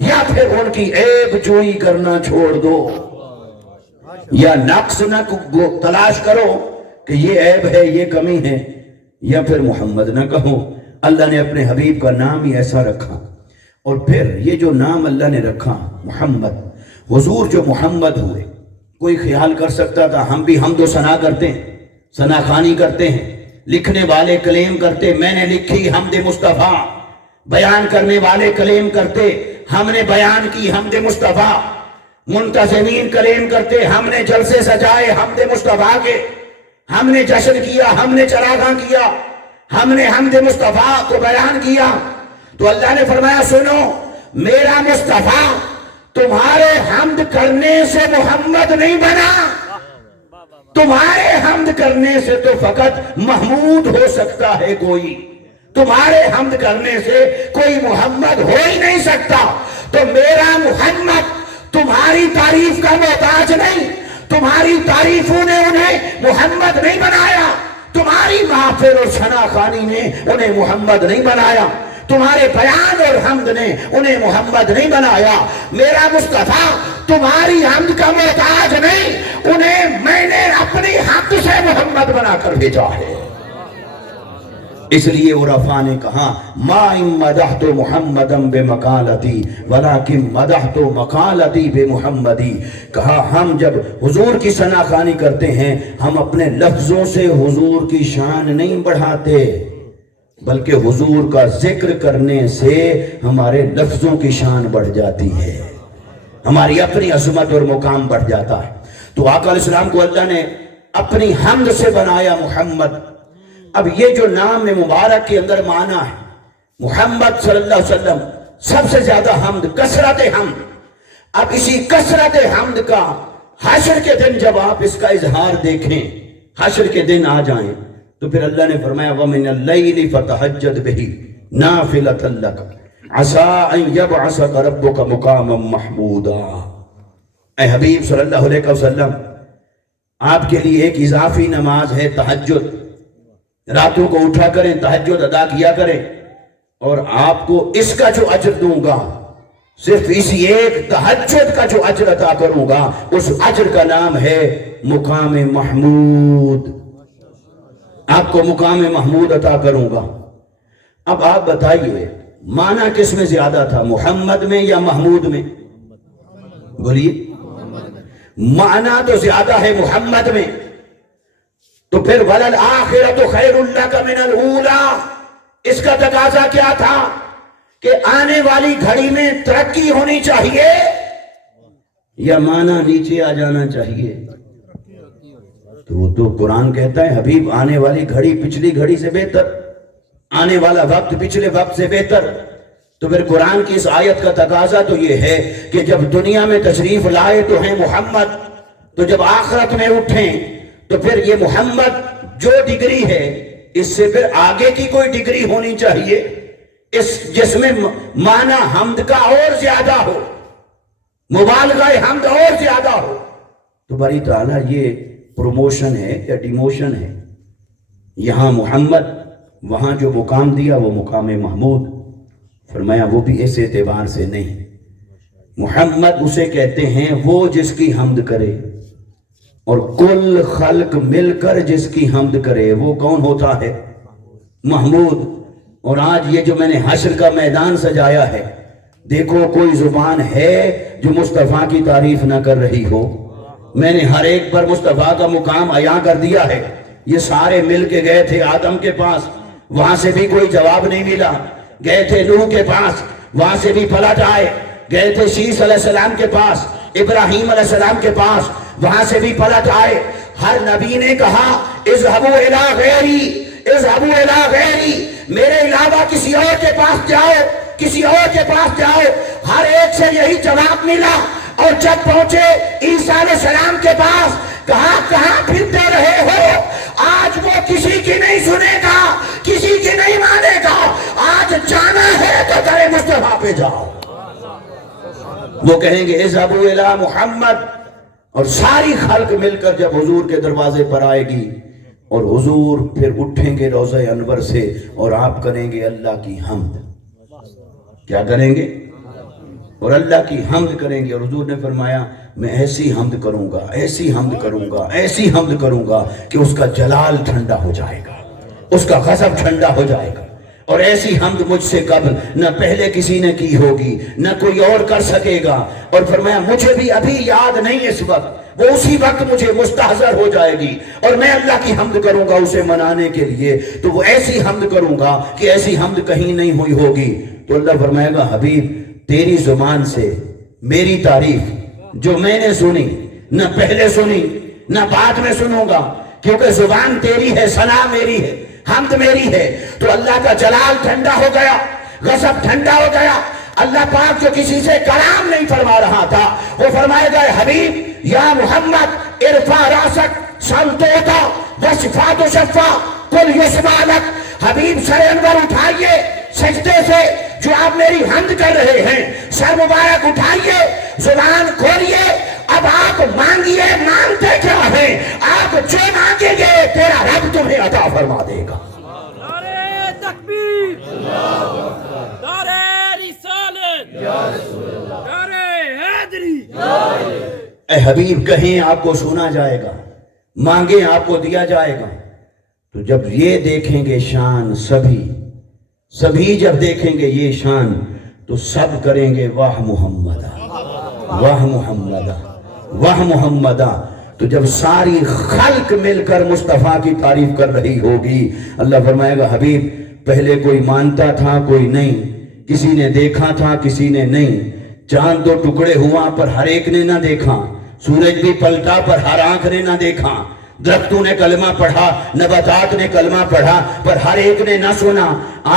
یا پھر ان کی عیب جوئی کرنا چھوڑ دو، یا نقص نہ تلاش کرو کہ یہ عیب ہے، یہ کمی ہے، یا پھر محمد نہ کہو۔ اللہ نے اپنے حبیب کا نام ہی ایسا رکھا۔ اور پھر یہ جو نام اللہ نے رکھا محمد، حضور جو محمد ہوئے، کوئی خیال کر سکتا تھا ہم بھی حمد و ثنا کرتے ہیں، ثنا خوانی کرتے ہیں، لکھنے والے کلیم کرتے میں نے لکھی حمد مصطفیٰ، بیان کرنے والے کلیم کرتے ہم نے بیان کی حمد مصطفیٰ، منتظمین کلیم کرتے ہم نے جلسے سجائے حمد مصطفیٰ کے، ہم نے جشن کیا، ہم نے چراغاں کیا، ہم نے حمد مصطفیٰ کو بیان کیا۔ تو اللہ نے فرمایا سنو، میرا مصطفیٰ تمہارے حمد کرنے سے محمد نہیں بنا، تمہارے حمد کرنے سے تو فقط محمود ہو سکتا ہے کوئی، تمہارے حمد کرنے سے کوئی محمد ہو ہی نہیں سکتا۔ تو میرا محمد تمہاری تعریف کا محتاج نہیں، تمہاری تعریفوں نے انہیں محمد نہیں بنایا، تمہاری محفل اور ثنا خوانی نے انہیں محمد نہیں بنایا، تمہارے بیان اور حمد نے انہیں محمد نہیں بنایا۔ میرا مصطفیٰ تمہاری حمد کا محتاج نہیں، انہیں میں نے اپنی حمد سے محمد بنا کر بھیجا ہے۔ اس لیے عرفاء نے کہا ما ان مدحت محمدا بمقالتی ولکن مدحت مقالتی بمحمدی، کہا ہم جب حضور کی ثنا خوانی کرتے ہیں ہم اپنے لفظوں سے حضور کی شان نہیں بڑھاتے، بلکہ حضور کا ذکر کرنے سے ہمارے لفظوں کی شان بڑھ جاتی ہے، ہماری اپنی عظمت اور مقام بڑھ جاتا ہے۔ تو آقا علیہ السلام کو اللہ نے اپنی حمد سے بنایا محمد۔ اب یہ جو نام مبارک کے اندر معنی ہے محمد صلی اللہ علیہ وسلم، سب سے زیادہ حمد، کثرت حمد۔ اب اسی کثرت حمد کا حشر کے دن جب آپ اس کا اظہار دیکھیں، حشر کے دن آ جائیں، تو پھر اللہ نے فرمایا وَمِنَ اللَّيْلِ فَتَحَجَّدْ بِهِ نَافِلَةً لَكَ عَسَىٰ أَن يَبْعَثَكَ رَبُّكَ مُقَامًا مَحْمُودًا۔ اے حبیب صلی اللہ علیہ وسلم، آپ کے لیے ایک اضافی نماز ہے تہجد، راتوں کو اٹھا کریں، تہجد ادا کیا کریں، اور آپ کو اس کا جو اجر دوں گا، صرف اسی ایک تہجد کا جو اجر عطا کروں گا، اس اجر کا نام ہے مقام محمود۔ آپ کو مقام محمود عطا کروں گا۔ اب آپ بتائیے معنی کس میں زیادہ تھا، محمد میں یا محمود میں؟ بولیے، معنی تو زیادہ ہے محمد میں، تو پھر وَلَلْآخِرَةُ خَيْرٌ لَكَ مِنَ الْأُولَىٰ، اس کا تقاضا کیا تھا کہ آنے والی گھڑی میں ترقی ہونی چاہیے یا معنی نیچے آ جانا چاہیے؟ تو قرآن کہتا ہے حبیب آنے والی گھڑی پچھلی گھڑی سے بہتر، آنے والا وقت پچھلے وقت سے بہتر۔ تو پھر قرآن کی اس آیت کا تقاضا تو یہ ہے کہ جب دنیا میں تشریف لائے تو ہیں محمد، تو جب آخرت میں اٹھیں تو پھر یہ محمد جو ڈگری ہے اس سے پھر آگے کی کوئی ڈگری ہونی چاہیے، جس میں معنی حمد کا اور زیادہ ہو، مبالغہ حمد اور زیادہ ہو۔ تو باری تعالیٰ یہ پروموشن ہے یا ڈیموشن ہے؟ یہاں محمد، وہاں جو مقام دیا وہ مقام محمود۔ فرمایا وہ بھی اس اعتبار سے نہیں، محمد اسے کہتے ہیں وہ جس کی حمد کرے، اور کل خلق مل کر جس کی حمد کرے وہ کون ہوتا ہے؟ محمود۔ اور آج یہ جو میں نے حشر کا میدان سجایا ہے، دیکھو کوئی زبان ہے جو مصطفیٰ کی تعریف نہ کر رہی ہو؟ میں نے ہر ایک پر مصطفیٰ کا مقام عیاں کر دیا ہے۔ یہ سارے مل کے گئے تھے آدم کے پاس، وہاں سے بھی کوئی جواب نہیں ملا، گئے تھے نوح کے پاس، وہاں سے بھی پلٹ آئے، گئے تھے شیس علیہ السلام کے پاس، ابراہیم علیہ السلام کے پاس، وہاں سے بھی پلٹ آئے۔ ہر نبی نے کہا اذهبوا الى غیری، اذهبوا الى غیری، میرے علاوہ کسی اور کے پاس جاؤ، کسی اور کے پاس جاؤ۔ ہر ایک سے یہی جواب ملا، اور جب پہنچے عیسیٰ علیہ السلام کے پاس کہا کہاں پھرتے رہے ہو؟ آج وہ کسی کی نہیں سنے گا، کسی کی نہیں مانے گا، آج جانا ہے تو تیرے مصطفیٰ پہ جاؤ۔ وہ کہیں گے اذهبوا الى محمد، اور ساری خلق مل کر جب حضور کے دروازے پر آئے گی، اور حضور پھر اٹھیں گے روضہ انور سے اور آپ کریں گے اللہ کی حمد۔ کیا کریں گے؟ اور اللہ کی حمد کریں گے۔ اور حضور نے فرمایا میں ایسی حمد کروں گا، ایسی حمد کروں گا، ایسی حمد کروں گا کہ اس کا جلال ٹھنڈا ہو جائے گا، اس کا غضب ٹھنڈا ہو جائے گا، اور ایسی حمد مجھ سے قبل نہ پہلے کسی نے کی ہوگی نہ کوئی اور کر سکے گا. اور فرمایا مجھے بھی ابھی یاد نہیں اس وقت، وہ اسی وقت مجھے مستحضر ہو جائے گی اور میں اللہ کی حمد کروں گا اسے منانے کے لیے، تو وہ ایسی حمد کروں گا کہ ایسی حمد کہیں نہیں ہوئی ہوگی. تو اللہ فرمائے گا حبیب تیری زبان سے میری تعریف جو میں نے سنی، نہ پہلے سنی نہ بعد میں سنوں گا، کیونکہ زبان تیری ہے، ثنا میری ہے، حمد میری ہے. تو اللہ کا جلال ٹھنڈا ہو گیا، غضب ٹھنڈا ہو گیا. اللہ پاک جو کسی سے کلام نہیں فرما رہا تھا وہ فرمائے گا حبیب یا محمد ارفع راسک سلطوتا وصفات و شفا کل یسمالک. حبیب سر انور اٹھائیے سجدے سے جو آپ میری حمد کر رہے ہیں، سر مبارک اٹھائیے، زبان کھولیے. اب آپ مانگیے، مانگتے کیا ہیں؟ آپ جو مانگیں گے تیرا رب تمہیں عطا فرما دے گا. نعرہ تکبیر، نعرہ رسالت، نعرہ حیدری. اے حبیب کہیں آپ کو سنا جائے گا، مانگیں آپ کو دیا جائے گا. تو جب یہ دیکھیں گے شان سبھی جب دیکھیں گے یہ شان تو سب کریں گے واہ محمدہ واہ محمدہ واہ محمدہ. تو جب ساری خلق مل کر مصطفیٰ کی تعریف کر رہی ہوگی، اللہ فرمائے گا حبیب پہلے کوئی مانتا تھا کوئی نہیں، کسی نے دیکھا تھا کسی نے نہیں. چاند تو ٹکڑے ہوا پر ہر ایک نے نہ دیکھا، سورج بھی پلٹا پر ہر آنکھ نے نہ دیکھا، درختوں نے کلمہ پڑھا، نباتات نے کلمہ پڑھا پر ہر ایک نے نہ سنا.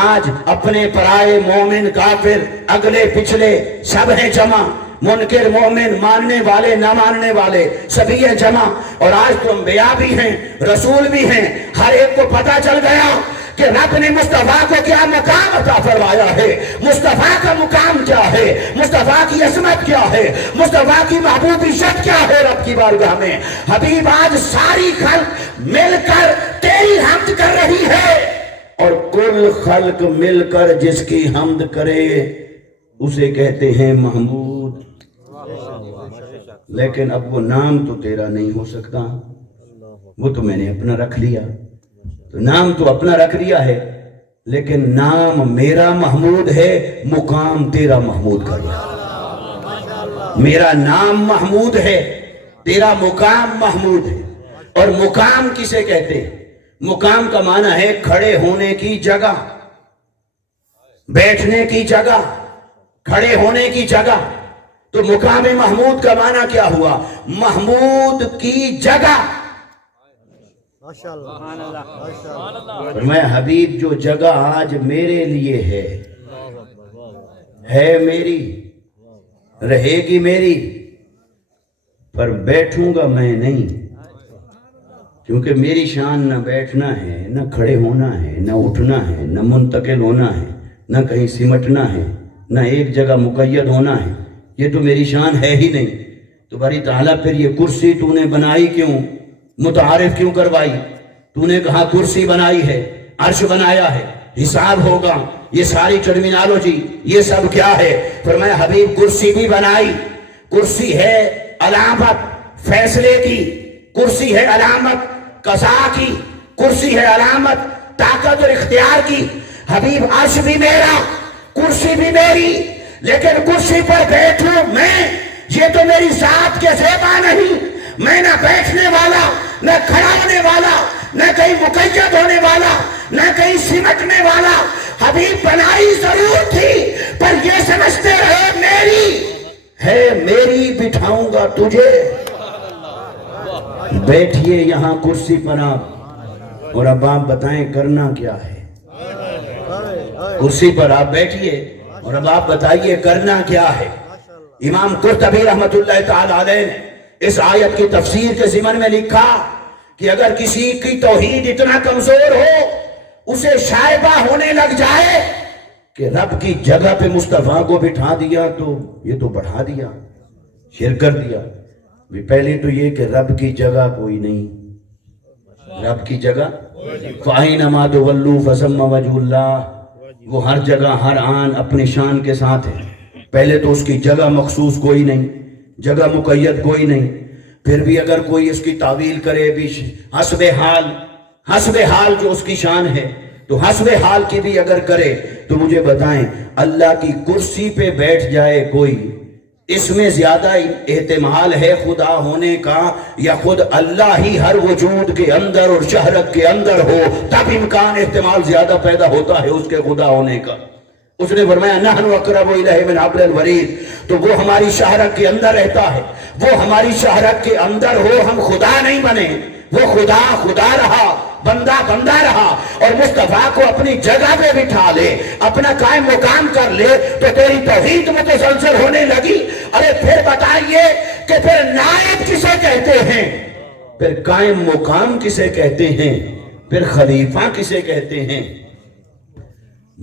آج اپنے پرائے مومن کافر اگلے پچھلے سب ہیں جمع، منکر مومن ماننے والے نہ ماننے والے سبھی ہیں جمع. اور آج تو انبیاء بھی ہیں رسول بھی ہیں، ہر ایک کو پتہ چل گیا کہ رب نے مصطفیٰ کو کیا مقام عطا فرمایا ہے، مصطفیٰ کا مقام کیا ہے، مصطفیٰ کی عظمت کیا ہے، مصطفیٰ کی محبوبیت کیا ہے رب کی بارگاہ میں. حبیب آج ساری خلق مل کر تیری حمد کر رہی ہے، اور کل خلق مل کر جس کی حمد کرے اسے کہتے ہیں محمود. لیکن اب وہ نام تو تیرا نہیں ہو سکتا، وہ تو میں نے اپنا رکھ لیا. تو نام تو اپنا رکھ لیا ہے لیکن نام میرا محمود ہے، مقام تیرا محمود کر رہا. میرا نام محمود ہے، تیرا مقام محمود ہے. اور مقام کسے کہتے ہیں؟ مقام کا معنی ہے کھڑے ہونے کی جگہ، بیٹھنے کی جگہ، کھڑے ہونے کی جگہ. تو مقام محمود کا معنی کیا ہوا؟ محمود کی جگہ. میں حبیب جو جگہ آج میرے لیے ہے میری، رہے گی میری، پر بیٹھوں گا میں نہیں، کیونکہ میری شان نہ بیٹھنا ہے نہ کھڑے ہونا ہے نہ اٹھنا ہے نہ منتقل ہونا ہے نہ کہیں سمٹنا ہے نہ ایک جگہ مقید ہونا ہے. یہ تو میری شان ہے ہی نہیں. تو باری تعالیٰ پھر یہ کرسی تو نے بنائی کیوں، متعارف کیوں کروائی؟ تو نے کہا کرسی بنائی ہے، عرش بنایا ہے، حساب ہوگا، یہ ساری ٹرمینالوجی یہ سب کیا ہے؟ فرمایا حبیب کرسی بھی بنائی. کرسی ہے علامت فیصلے کی، کرسی ہے علامت قضا کی، کرسی ہے علامت طاقت اور اختیار کی. حبیب عرش بھی میرا، کرسی بھی میری، لیکن کرسی پر بیٹھوں میں، یہ تو میری ذات کے زیبا نہیں. میں نہ بیٹھنے والا، نہ کھڑا ہونے والا، نہ کہیں مقید ہونے والا، نہ کہیں سمٹنے والا. حبیب بنائی ضرور تھی پر یہ سمجھتے رہے میری ہے، میری بٹھاؤں گا تجھے. بیٹھیے یہاں کرسی پر آپ، اور اب آپ بتائیں کرنا کیا ہے. کرسی پر آپ بیٹھیے اور اب آپ بتائیے کرنا کیا ہے. امام قرطبی رحمت اللہ تعالی علیہ نے اس آیت کی تفسیر کے ضمن میں لکھا کہ اگر کسی کی توحید اتنا کمزور ہو، اسے شائبہ ہونے لگ جائے کہ رب کی جگہ پہ مصطفیٰ کو بٹھا دیا تو یہ تو بڑھا دیا، شرک کر دیا. پہلے تو یہ کہ رب کی جگہ کوئی نہیں، رب کی جگہ فَأَيْنَمَا تُوَلُّوا فَثَمَّ وَجْهُ اللَّهِ، وہ ہر جگہ ہر آن اپنی شان کے ساتھ ہے. پہلے تو اس کی جگہ مخصوص کوئی نہیں، جگہ مقید کوئی نہیں. پھر بھی اگر کوئی اس کی تعویل کرے بھی حسب حال جو اس کی شان ہے، تو حسب حال کی بھی اگر کرے تو مجھے بتائیں اللہ کی کرسی پہ بیٹھ جائے کوئی، اس میں زیادہ احتمال ہے خدا ہونے کا یا خود اللہ ہی ہر وجود کے اندر اور شہرت کے اندر ہو، تب امکان احتمال زیادہ پیدا ہوتا ہے اس کے خدا ہونے کا۔ اس نے فرمایا نحن اقرب الیہ من حبل الورید، تو وہ ہماری شہرت کے اندر رہتا ہے، وہ ہماری شہرت کے اندر ہو، ہم خدا نہیں بنے، وہ خدا خدا رہا، بندہ بندہ رہا، اور مصطفیٰ کو اپنی جگہ پہ بٹھا لے، اپنا قائم مقام کر لے تو تیری توحید متسلسل ہونے لگی۔ ارے پھر بتائیے کہ پھر نائب کسے کہتے ہیں، پھر قائم مقام کسے کہتے ہیں، پھر خلیفہ کسے کہتے ہیں؟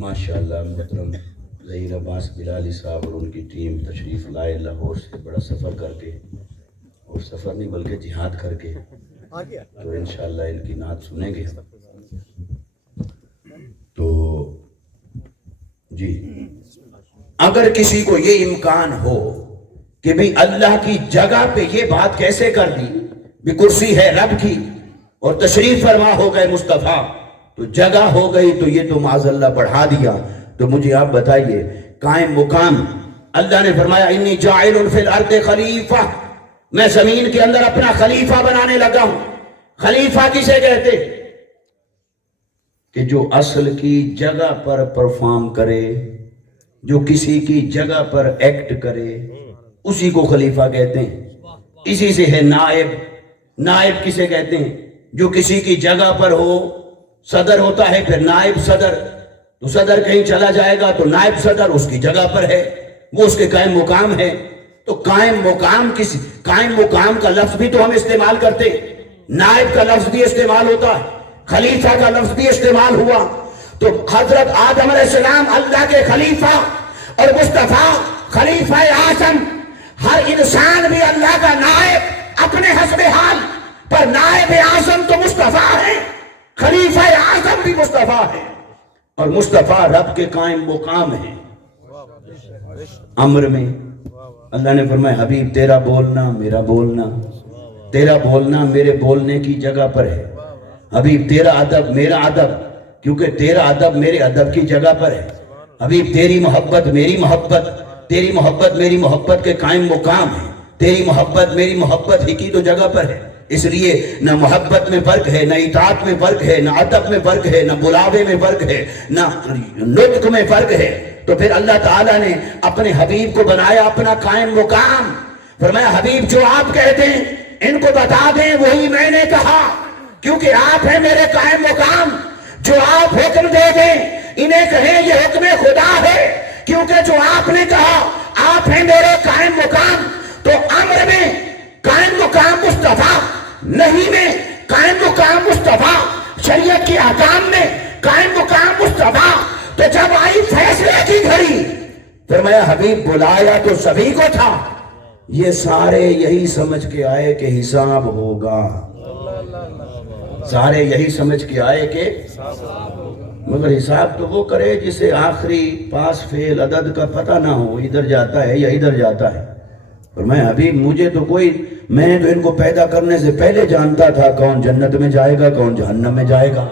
ماشاءاللہ محترم ظہیر عباس بلالی صاحب اور ان کی ٹیم تشریف لائے لاہور سے بڑا سفر کر کے، اور سفر نہیں بلکہ جہاد کر کے، تو انشاءاللہ ان کی نعت سنیں گے۔ تو جی اگر کسی کو یہ امکان ہو کہ بھی اللہ کی جگہ پہ یہ بات کیسے کر دی، بھی کرسی ہے رب کی اور تشریف فرما ہو گئے مصطفیٰ، تو جگہ ہو گئی تو یہ تو معاذ اللہ بڑھا دیا۔ تو مجھے آپ بتائیے قائم مقام، اللہ نے فرمایا انی جاعل فی الارض خلیفہ، میں زمین کے اندر اپنا خلیفہ بنانے لگا ہوں۔ خلیفہ کسے کہتے؟ کہ جو اصل کی جگہ پر پرفارم کرے، جو کسی کی جگہ پر ایکٹ کرے، اسی کو خلیفہ کہتے ہیں۔ اسی سے ہے نائب، نائب کسے کہتے ہیں؟ جو کسی کی جگہ پر ہو، صدر ہوتا ہے پھر نائب صدر، تو صدر کہیں چلا جائے گا تو نائب صدر اس کی جگہ پر ہے، وہ اس کے قائم مقام ہے۔ تو قائم مقام قائم مقام کا لفظ بھی تو ہم استعمال کرتے، نائب کا لفظ بھی استعمال ہوتا ہے، خلیفہ کا لفظ بھی استعمال ہوا۔ تو حضرت آدم علیہ السلام اللہ کے خلیفہ اور مصطفیٰ خلیفہ اعظم، ہر انسان بھی اللہ کا نائب اپنے حسب حال، پر نائب اعظم تو مصطفیٰ ہے، خلیفہ اعظم بھی مصطفیٰ ہے، اور مصطفیٰ رب کے قائم مقام ہیں۔ امر میں اللہ نے فرمایا حبیب تیرا بولنا میرا بولنا، تیرا بولنا میرے بولنے کی جگہ پر ہے، حبیب تیرا ادب میرا ادب، کیونکہ تیرا ادب میرے ادب کی جگہ پر ہے، حبیب تیری محبت میری محبت، تیری محبت میری محبت کے قائم مقام ہے، تیری محبت میری محبت ہی کی تو جگہ پر ہے۔ اس لیے نہ محبت میں فرق ہے، نہ اطاعت میں فرق ہے، نہ ادب میں فرق ہے، نہ بلاوے میں فرق ہے، نہ نطق میں فرق ہے۔ تو پھر اللہ تعالیٰ نے اپنے حبیب کو بنایا اپنا قائم مقام، فرمایا حبیب جو آپ کہتے ہیں ان کو بتا دیں وہی میں نے کہا، کیونکہ آپ ہیں میرے قائم مقام، جو آپ حکم دے دیں انہیں کہیں یہ حکم خدا ہے، کیونکہ جو آپ نے کہا آپ ہیں میرے قائم مقام۔ تو امر میں قائم مقام مصطفیٰ، نہیں میں قائم مقام مصطفیٰ، شریعت کے احکام میں قائم مقام مصطفیٰ۔ تو جب آئی فیصلے کی گھڑی فرمایا حبیب بلایا تو سبھی کو تھا، یہ سارے یہی سمجھ کے آئے کہ حساب ہوگا، سارے یہی سمجھ کے آئے کہ مگر حساب تو وہ کرے جسے آخری پاس فیل عدد کا پتہ نہ ہو، ادھر جاتا ہے یا ادھر جاتا ہے۔ فرمایا حبیب مجھے تو میں نے تو ان کو پیدا کرنے سے پہلے جانتا تھا کون جنت میں جائے گا کون جہنم میں جائے گا،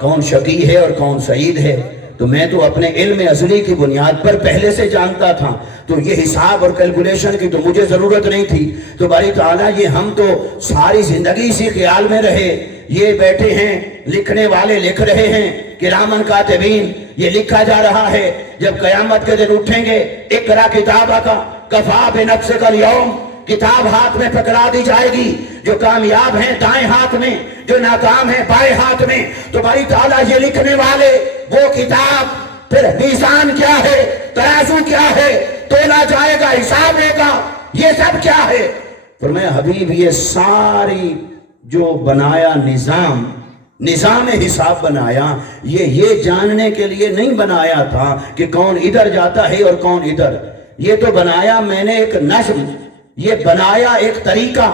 کون شقی ہے اور کون سعید ہے، تو میں تو اپنے علم ازلی کی بنیاد پر پہلے سے جانتا تھا، تو یہ حساب اور کیلکولیشن کی تو مجھے ضرورت نہیں تھی۔ تو باری تعالیٰ یہ ہم تو ساری زندگی اسی خیال میں رہے، یہ بیٹھے ہیں لکھنے والے لکھ رہے ہیں کرامن کاتبین، یہ لکھا جا رہا ہے جب قیامت کے دن اٹھیں گے اقرا کتابہ کا کفا بنفسک الیوم، کتاب ہاتھ میں پکڑا دی جائے گی، جو کامیاب ہیں دائیں ہاتھ میں، جو ناکام ہیں بائیں ہاتھ میں۔ تو باری تعالیٰ یہ لکھنے والے وہ کتاب، پھر میزان کیا ہے، ترازو کیا ہے، تولا جائے گا، حساب ہوگا، یہ سب کیا ہے؟ فرمایا حبیب یہ ساری جو بنایا نظام حساب بنایا، یہ جاننے کے لیے نہیں بنایا تھا کہ کون ادھر جاتا ہے اور کون ادھر، یہ تو بنایا میں نے ایک نظم، یہ بنایا ایک طریقہ،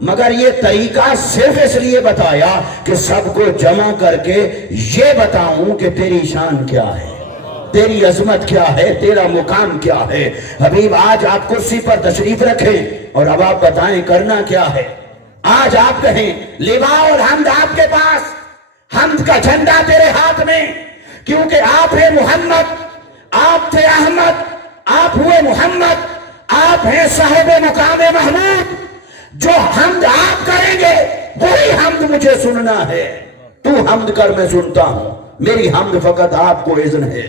مگر یہ طریقہ صرف اس لیے بتایا کہ سب کو جمع کر کے یہ بتاؤں کہ تیری شان کیا ہے، تیری عظمت کیا ہے، تیرا مقام کیا ہے۔ حبیب آج آپ کرسی پر تشریف رکھیں اور اب آپ بتائیں کرنا کیا ہے۔ آج آپ کہیں لوا اور حمد آپ کے پاس، حمد کا جھنڈا تیرے ہاتھ میں، کیونکہ آپ ہیں محمد، آپ تھے احمد، آپ ہوئے محمد، آپ ہیں صاحب مقام محمود۔ جو حمد آپ کریں گے وہی حمد مجھے سننا ہے۔ تو حمد کر، میں سنتا ہوں، میری حمد فقط آپ کو اذن ہے،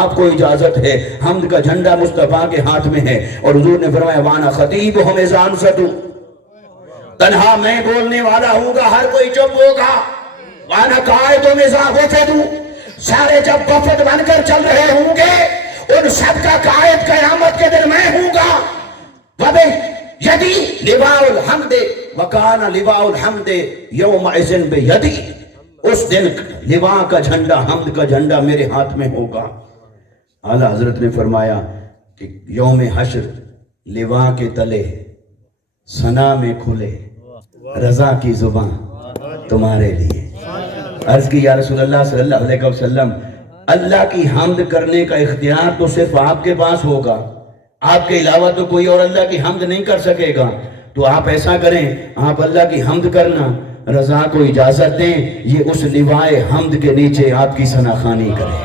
آپ کو اجازت ہے۔ حمد کا جھنڈا مصطفیٰ کے ہاتھ میں ہے، اور حضور نے فرمایا وانا خطیبہم اذا انصتوا، تنہا میں بولنے والا ہوں گا، ہر کوئی چپ ہوگا۔ وانا قائدہم اذا وفدوا، سارے جب وفد بن کر چل رہے ہوں گے، ان سب کا قائد قیامت کے دن میں ہوں گا۔ یدی لواء الحمد وکان لواء الحمد یومئذ بیدی، اس دن لواء کا جھنڈا، حمد کا جھنڈا میرے ہاتھ میں ہوگا۔ اعلیٰ حضرت نے فرمایا کہ یوم حشر لواء کے تلے ثنا میں کھلے رضا کی زبان تمہارے لیے۔ عرض کی یا رسول اللہ صلی اللہ علیہ وسلم، اللہ کی حمد کرنے کا اختیار تو صرف آپ کے پاس ہوگا، آپ کے علاوہ تو کوئی اور اللہ کی حمد نہیں کر سکے گا۔ تو آپ ایسا کریں، آپ اللہ کی حمد کرنا، رضا کو اجازت دیں، یہ اس لوائے حمد کے نیچے آپ کی ثنا خوانی کرے،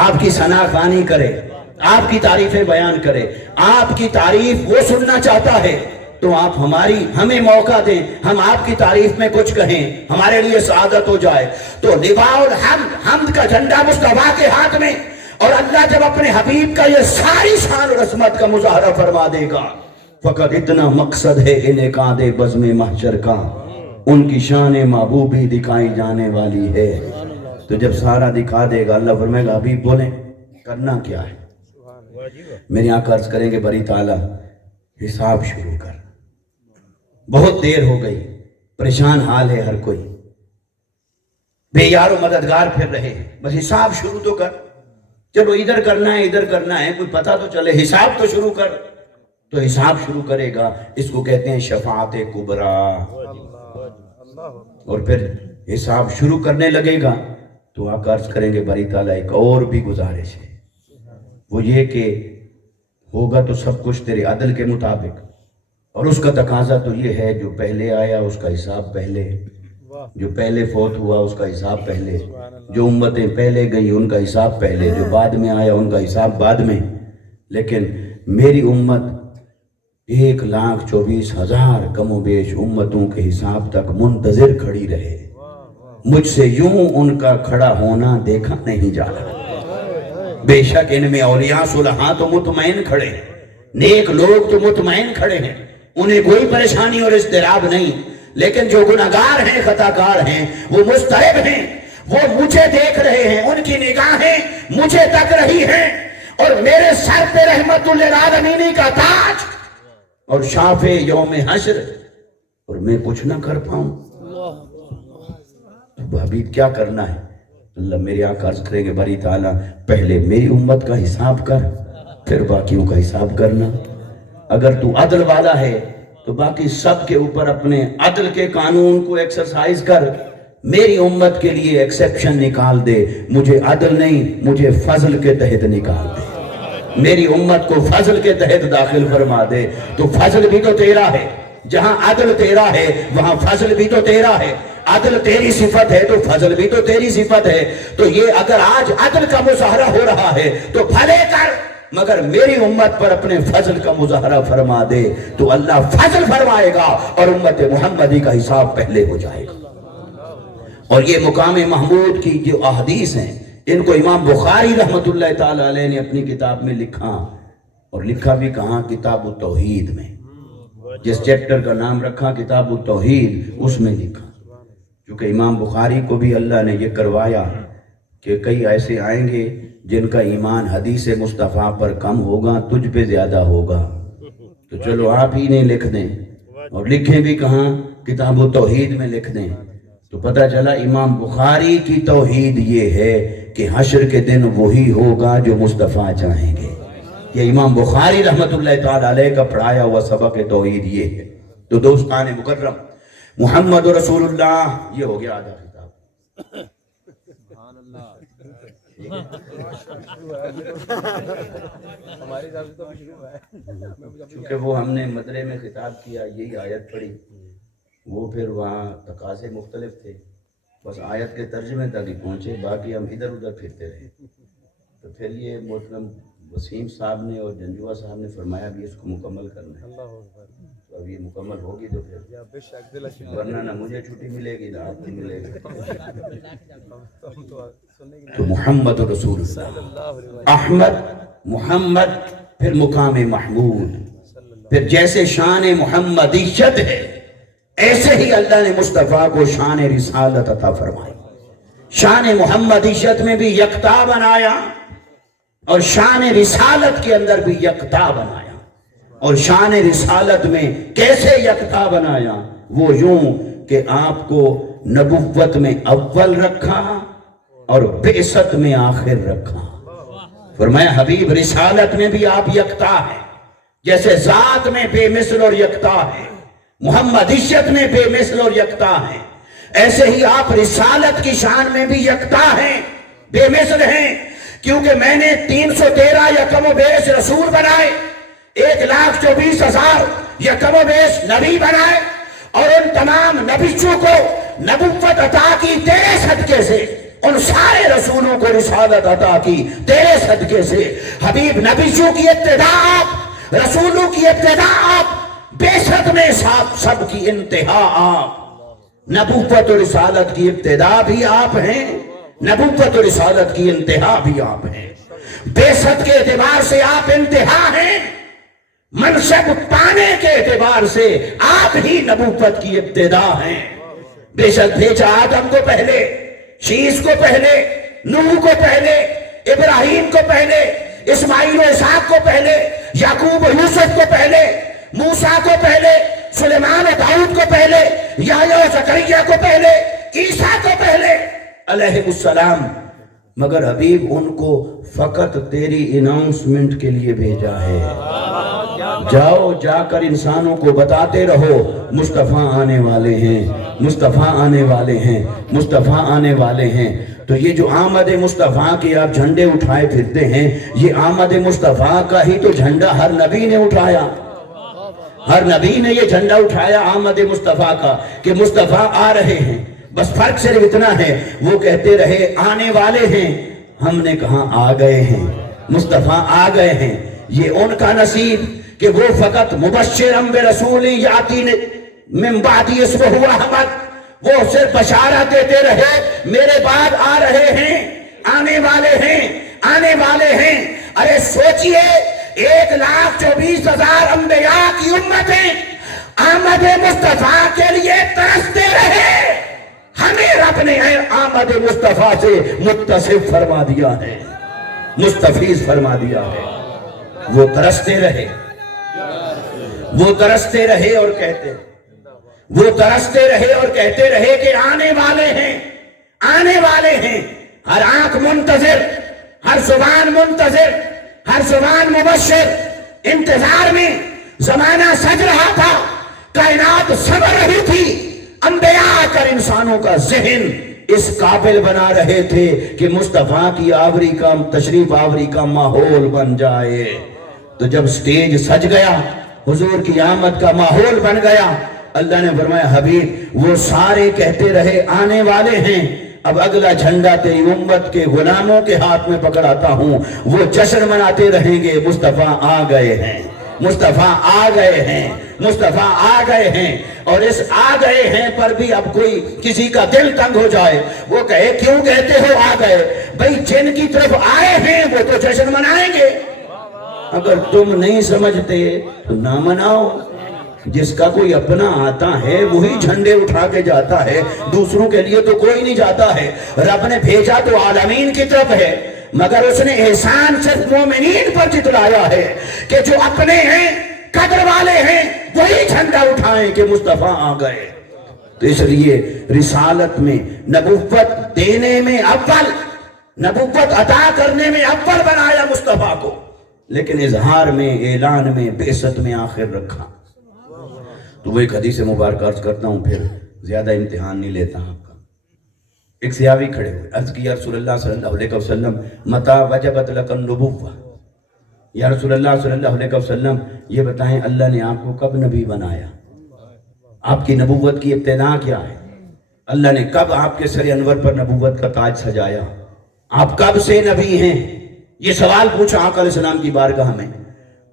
آپ کی ثنا خوانی کرے، آپ کی تعریفیں بیان کرے۔ آپ کی تعریف وہ سننا چاہتا ہے تو آپ ہمیں موقع دیں، ہم آپ کی تعریف میں کچھ کہیں، ہمارے لیے سعادت ہو جائے۔ تو لواء الحمد، حمد کا جھنڈا مصطفیٰ کے ہاتھ میں، اور اللہ جب اپنے حبیب کا یہ ساری شان و عظمت کا مظاہرہ فرما دے گا، فقط اتنا مقصد ہے انعقاد بزم محشر کا، ان کی شان محبوبی دکھائی جانے والی ہے۔ تو جب سارا دکھا دے گا، اللہ فرمائے گا حبیب بولیں کرنا کیا ہے؟ میری آنکھ عرض کریں گے بری تعالیٰ حساب شروع کر، بہت دیر ہو گئی، پریشان حال ہے ہر کوئی، بے یار و مددگار پھر رہے ہیں، بس حساب شروع تو کر۔ چلو ادھر کرنا ہے ادھر کرنا ہے، کوئی پتہ تو چلے، حساب تو شروع کر۔ تو حساب شروع کرے گا، اس کو کہتے ہیں شفاعت کبریٰ۔ اور پھر حساب شروع کرنے لگے گا تو آقا عرض کریں گے باری تعالیٰ ایک اور بھی گزارش ہے، وہ یہ کہ ہوگا تو سب کچھ تیرے عدل کے مطابق، اور اس کا تقاضا تو یہ ہے جو پہلے آیا اس کا حساب پہلے، جو پہلے فوت ہوا اس کا حساب پہلے، جو امتیں پہلے گئی ان کا حساب پہلے، جو بعد میں آیا ان کا حساب بعد میں۔ لیکن میری امت 1,24,000 کم و بیش امتوں کے حساب تک منتظر کھڑی رہے، مجھ سے یوں ان کا کھڑا ہونا دیکھا نہیں جا رہا۔ بے شک ان میں اولیاء صلحاء تو مطمئن کھڑے ہیں، نیک لوگ تو مطمئن کھڑے ہیں، انہیں کوئی پریشانی اور اضطراب نہیں، لیکن جو گناہگار ہیں، خطاکار ہیں، وہ مضطرب ہیں، وہ مجھے دیکھ رہے ہیں، ان کی نگاہیں مجھے تک رہی ہیں، اور میرے سر پہ رحمت للعالمین کا تاج اور شافع یوم حشر، اور میں کچھ نہ کر پاؤں۔ تو حبیب کیا کرنا ہے؟ اللہ میرے آقا عرض کریں گے باری تعالیٰ پہلے میری امت کا حساب کر، پھر باقیوں کا حساب کرنا۔ اگر تو عدل والا ہے تو باقی سب کے اوپر اپنے عدل کے قانون کو ایکسرسائز کر، میری امت کے لیے ایکسیپشن نکال دے، مجھے عدل نہیں مجھے فضل کے تحت نکال دے، میری امت کو فضل کے تحت داخل فرما دے۔ تو فضل بھی تو تیرا ہے، جہاں عدل تیرا ہے وہاں فضل بھی تو تیرا ہے، عدل تیری صفت ہے تو فضل بھی تو تیری صفت ہے۔ تو یہ اگر آج عدل کا مظاہرہ ہو رہا ہے تو بھلے کر، مگر میری امت پر اپنے فضل کا مظاہرہ فرما دے تو اللہ فضل فرمائے گا اور امت محمدی کا حساب پہلے ہو جائے گا۔ اور یہ مقام محمود کی جو احادیث ہیں، ان کو امام بخاری رحمت اللہ تعالی علیہ نے اپنی کتاب میں لکھا، اور لکھا بھی کہاں؟ کتاب التوحید میں، جس چیپٹر کا نام رکھا کتاب التوحید، اس میں لکھا۔ کیونکہ امام بخاری کو بھی اللہ نے یہ کروایا کہ کئی ایسے آئیں گے جن کا ایمان حدیث مصطفیٰ پر کم ہوگا، تجھ پہ زیادہ ہوگا، تو چلو آپ ہی نہیں لکھ دیں، اور لکھیں بھی کہاں؟ کتاب التوحید میں لکھ دیں۔ تو پتہ چلا امام بخاری کی توحید یہ ہے کہ حشر کے دن وہی ہوگا جو مصطفیٰ چاہیں گے۔ یہ امام بخاری رحمت اللہ تعالی علیہ کا پڑھایا ہوا سبق توحید یہ ہے۔ تو دوستان مکرم، محمد رسول اللہ، یہ ہو گیا آدھا خطاب۔ چونکہ وہ ہم نے مدرے میں خطاب کیا، یہی آیت پڑھی، وہ پھر وہاں تقاضے مختلف تھے، بس آیت کے ترجمے تک ہی پہنچے، باقی ہم ادھر ادھر پھرتے رہے۔ تو پھر یہ محترم وسیم صاحب نے اور جنجوا صاحب نے فرمایا بھی اس کو مکمل کرنا ہے۔ تو اب یہ مکمل ہوگی تو پھر ورنہ نہ مجھے چھٹی ملے گی نہ آپ کو ملے گی۔ تو محمد رسول اللہ، احمد، محمد، پھر مقام محمود، پھر جیسے شان محمدیت ہے ایسے ہی اللہ نے مصطفیٰ کو شان رسالت عطا فرمائی۔ شان محمدیت میں بھی یکتا بنایا اور شان رسالت کے اندر بھی یکتا بنایا۔ اور شان رسالت میں کیسے یکتا بنایا؟ وہ یوں کہ آپ کو نبوت میں اول رکھا اور بعثت میں آخر رکھا۔ فرمایا حبیب رسالت میں بھی آپ یکتا ہیں، جیسے ذات میں بے مثل اور یکتا ہے، محمدیت میں بے مثل اور یکتا ہے، ایسے ہی آپ رسالت کی شان میں بھی یکتا ہیں، بے مثل ہیں۔ کیونکہ میں نے 313 یکم و بیش رسول بنائے، 1,24,000 یکم و بیش نبی بنائے، اور ان تمام نبیوں کو نبوت عطا کی تیرے صدقے سے، ان سارے رسولوں کو رسالت عطا کی تیرے صدقے سے۔ حبیب نبیوں کی ابتدا آپ، رسولوں کی ابتدا آپ، بعثت میں سب کی انتہا آپ۔ نبوت و رسالت کی ابتدا بھی آپ ہیں، نبوت و رسالت کی انتہا بھی آپ ہیں۔ بعثت کے اعتبار سے آپ انتہا ہیں، منصب پانے کے اعتبار سے آپ ہی نبوت کی ابتدا ہیں۔ بے شک بھیجا آدم کو پہلے، شیس کو پہلے، نوح کو پہلے، ابراہیم کو پہلے، اسماعیل و اسحاق کو پہلے، یعقوب و یوسف کو پہلے، موسیٰ کو پہلے، سلیمان و داؤد کو پہلے، یحییٰ و زکریا کو پہلے، عیسیٰ کو پہلے علیہ السلام۔ مگر حبیب ان کو فقط تیری اناؤنسمنٹ کے لیے بھیجا ہے۔ جاؤ، جا کر انسانوں کو بتاتے رہو مصطفیٰ آنے والے ہیں، مصطفیٰ آنے والے ہیں، مصطفیٰ آنے والے ہیں۔ تو یہ جو آمد مصطفیٰ کے آپ جھنڈے اٹھائے پھرتے ہیں، یہ آمد مصطفیٰ کا ہی تو جھنڈا ہر نبی نے اٹھایا۔ ہر نبی نے یہ جھنڈا اٹھایا آمد مصطفیٰ کا کہ مصطفیٰ آ رہے ہیں۔ بس فرق صرف اتنا ہے، وہ کہتے رہے آنے والے ہیں، ہم نے کہا آ گئے ہیں، مصطفیٰ آ گئے ہیں۔ یہ ان کا نصیب کہ وہ فقط مبشرم برسول یاتی من بعدی اسمہ احمد، وہ صرف بشارت دیتے رہے میرے بعد آ رہے ہیں، آنے والے ہیں، آنے والے ہیں۔ ارے سوچئے 1,24,000 انبیاء کی امتیں آمد مصطفیٰ کے لیے ترستے رہے، ہمیں رب نے آمد مصطفیٰ سے متصف فرما دیا ہے، مستفیض فرما دیا ہے۔ وہ ترستے رہے، وہ ترستے رہے اور کہتے، وہ ترستے رہے اور کہتے رہے کہ آنے والے ہیں، آنے والے ہیں۔ ہر آنکھ منتظر، ہر زبان منتظر، ہر زبان مبشر، انتظار میں زمانہ سج رہا تھا، کائنات صبر رہی تھی، انبیاء آ کر انسانوں کا ذہن اس قابل بنا رہے تھے کہ مصطفیٰ کی آوری کا، تشریف آوری کا ماحول بن جائے۔ تو جب سٹیج سج گیا، حضور کی آمد کا ماحول بن گیا، اللہ نے فرمایا حبیب وہ سارے کہتے رہے آنے والے ہیں، اب اگلا جھنڈا تیری امت کے غلاموں کے ہاتھ میں پکڑاتا ہوں، وہ جشن مناتے رہیں گے مصطفیٰ آ گئے ہیں، مصطفیٰ آ گئے ہیں، مصطفیٰ آ گئے ہیں۔ اور اس آ گئے ہیں پر بھی اب کوئی کسی کا دل تنگ ہو جائے، وہ کہے کیوں کہتے ہو آ گئے؟ بھئی جن کی طرف آئے ہیں وہ تو جشن منائیں گے، اگر تم نہیں سمجھتے تو نہ مناؤ۔ جس کا کوئی اپنا آتا ہے وہی جھنڈے اٹھا کے جاتا ہے، دوسروں کے لیے تو کوئی نہیں جاتا ہے۔ رب نے بھیجا تو عالمین کی طرف ہے، مگر اس نے احسان صرف مومنین پر جتلایا ہے کہ جو اپنے ہیں، قدر والے ہیں، وہی جھنڈا اٹھائیں کہ مصطفیٰ آ گئے۔ تو اس لیے رسالت میں، نبوت دینے میں اول، نبوت عطا کرنے میں اول بنایا مصطفیٰ کو، لیکن اظہار میں، اعلان میں، بعثت میں آخر رکھا۔ تو وہ ایک حدیث مبارک عرض کرتا ہوں، پھر زیادہ امتحان نہیں لیتا آپ کا۔ ایک صحابی کھڑے ہوئے، عرض کی یا رسول اللہ صلی اللہ علیہ وسلم متی وجبت لک النبوہ، یا رسول اللہ صلی اللہ علیہ وسلم یہ بتائیں اللہ نے آپ کو کب نبی بنایا، آپ کی نبوت کی ابتدا کیا ہے؟ اللہ نے کب آپ کے سر انور پر نبوت کا تاج سجایا؟ آپ کب سے نبی ہیں؟ یہ سوال پوچھا آقا علیہ السلام کی بارگاہ میں.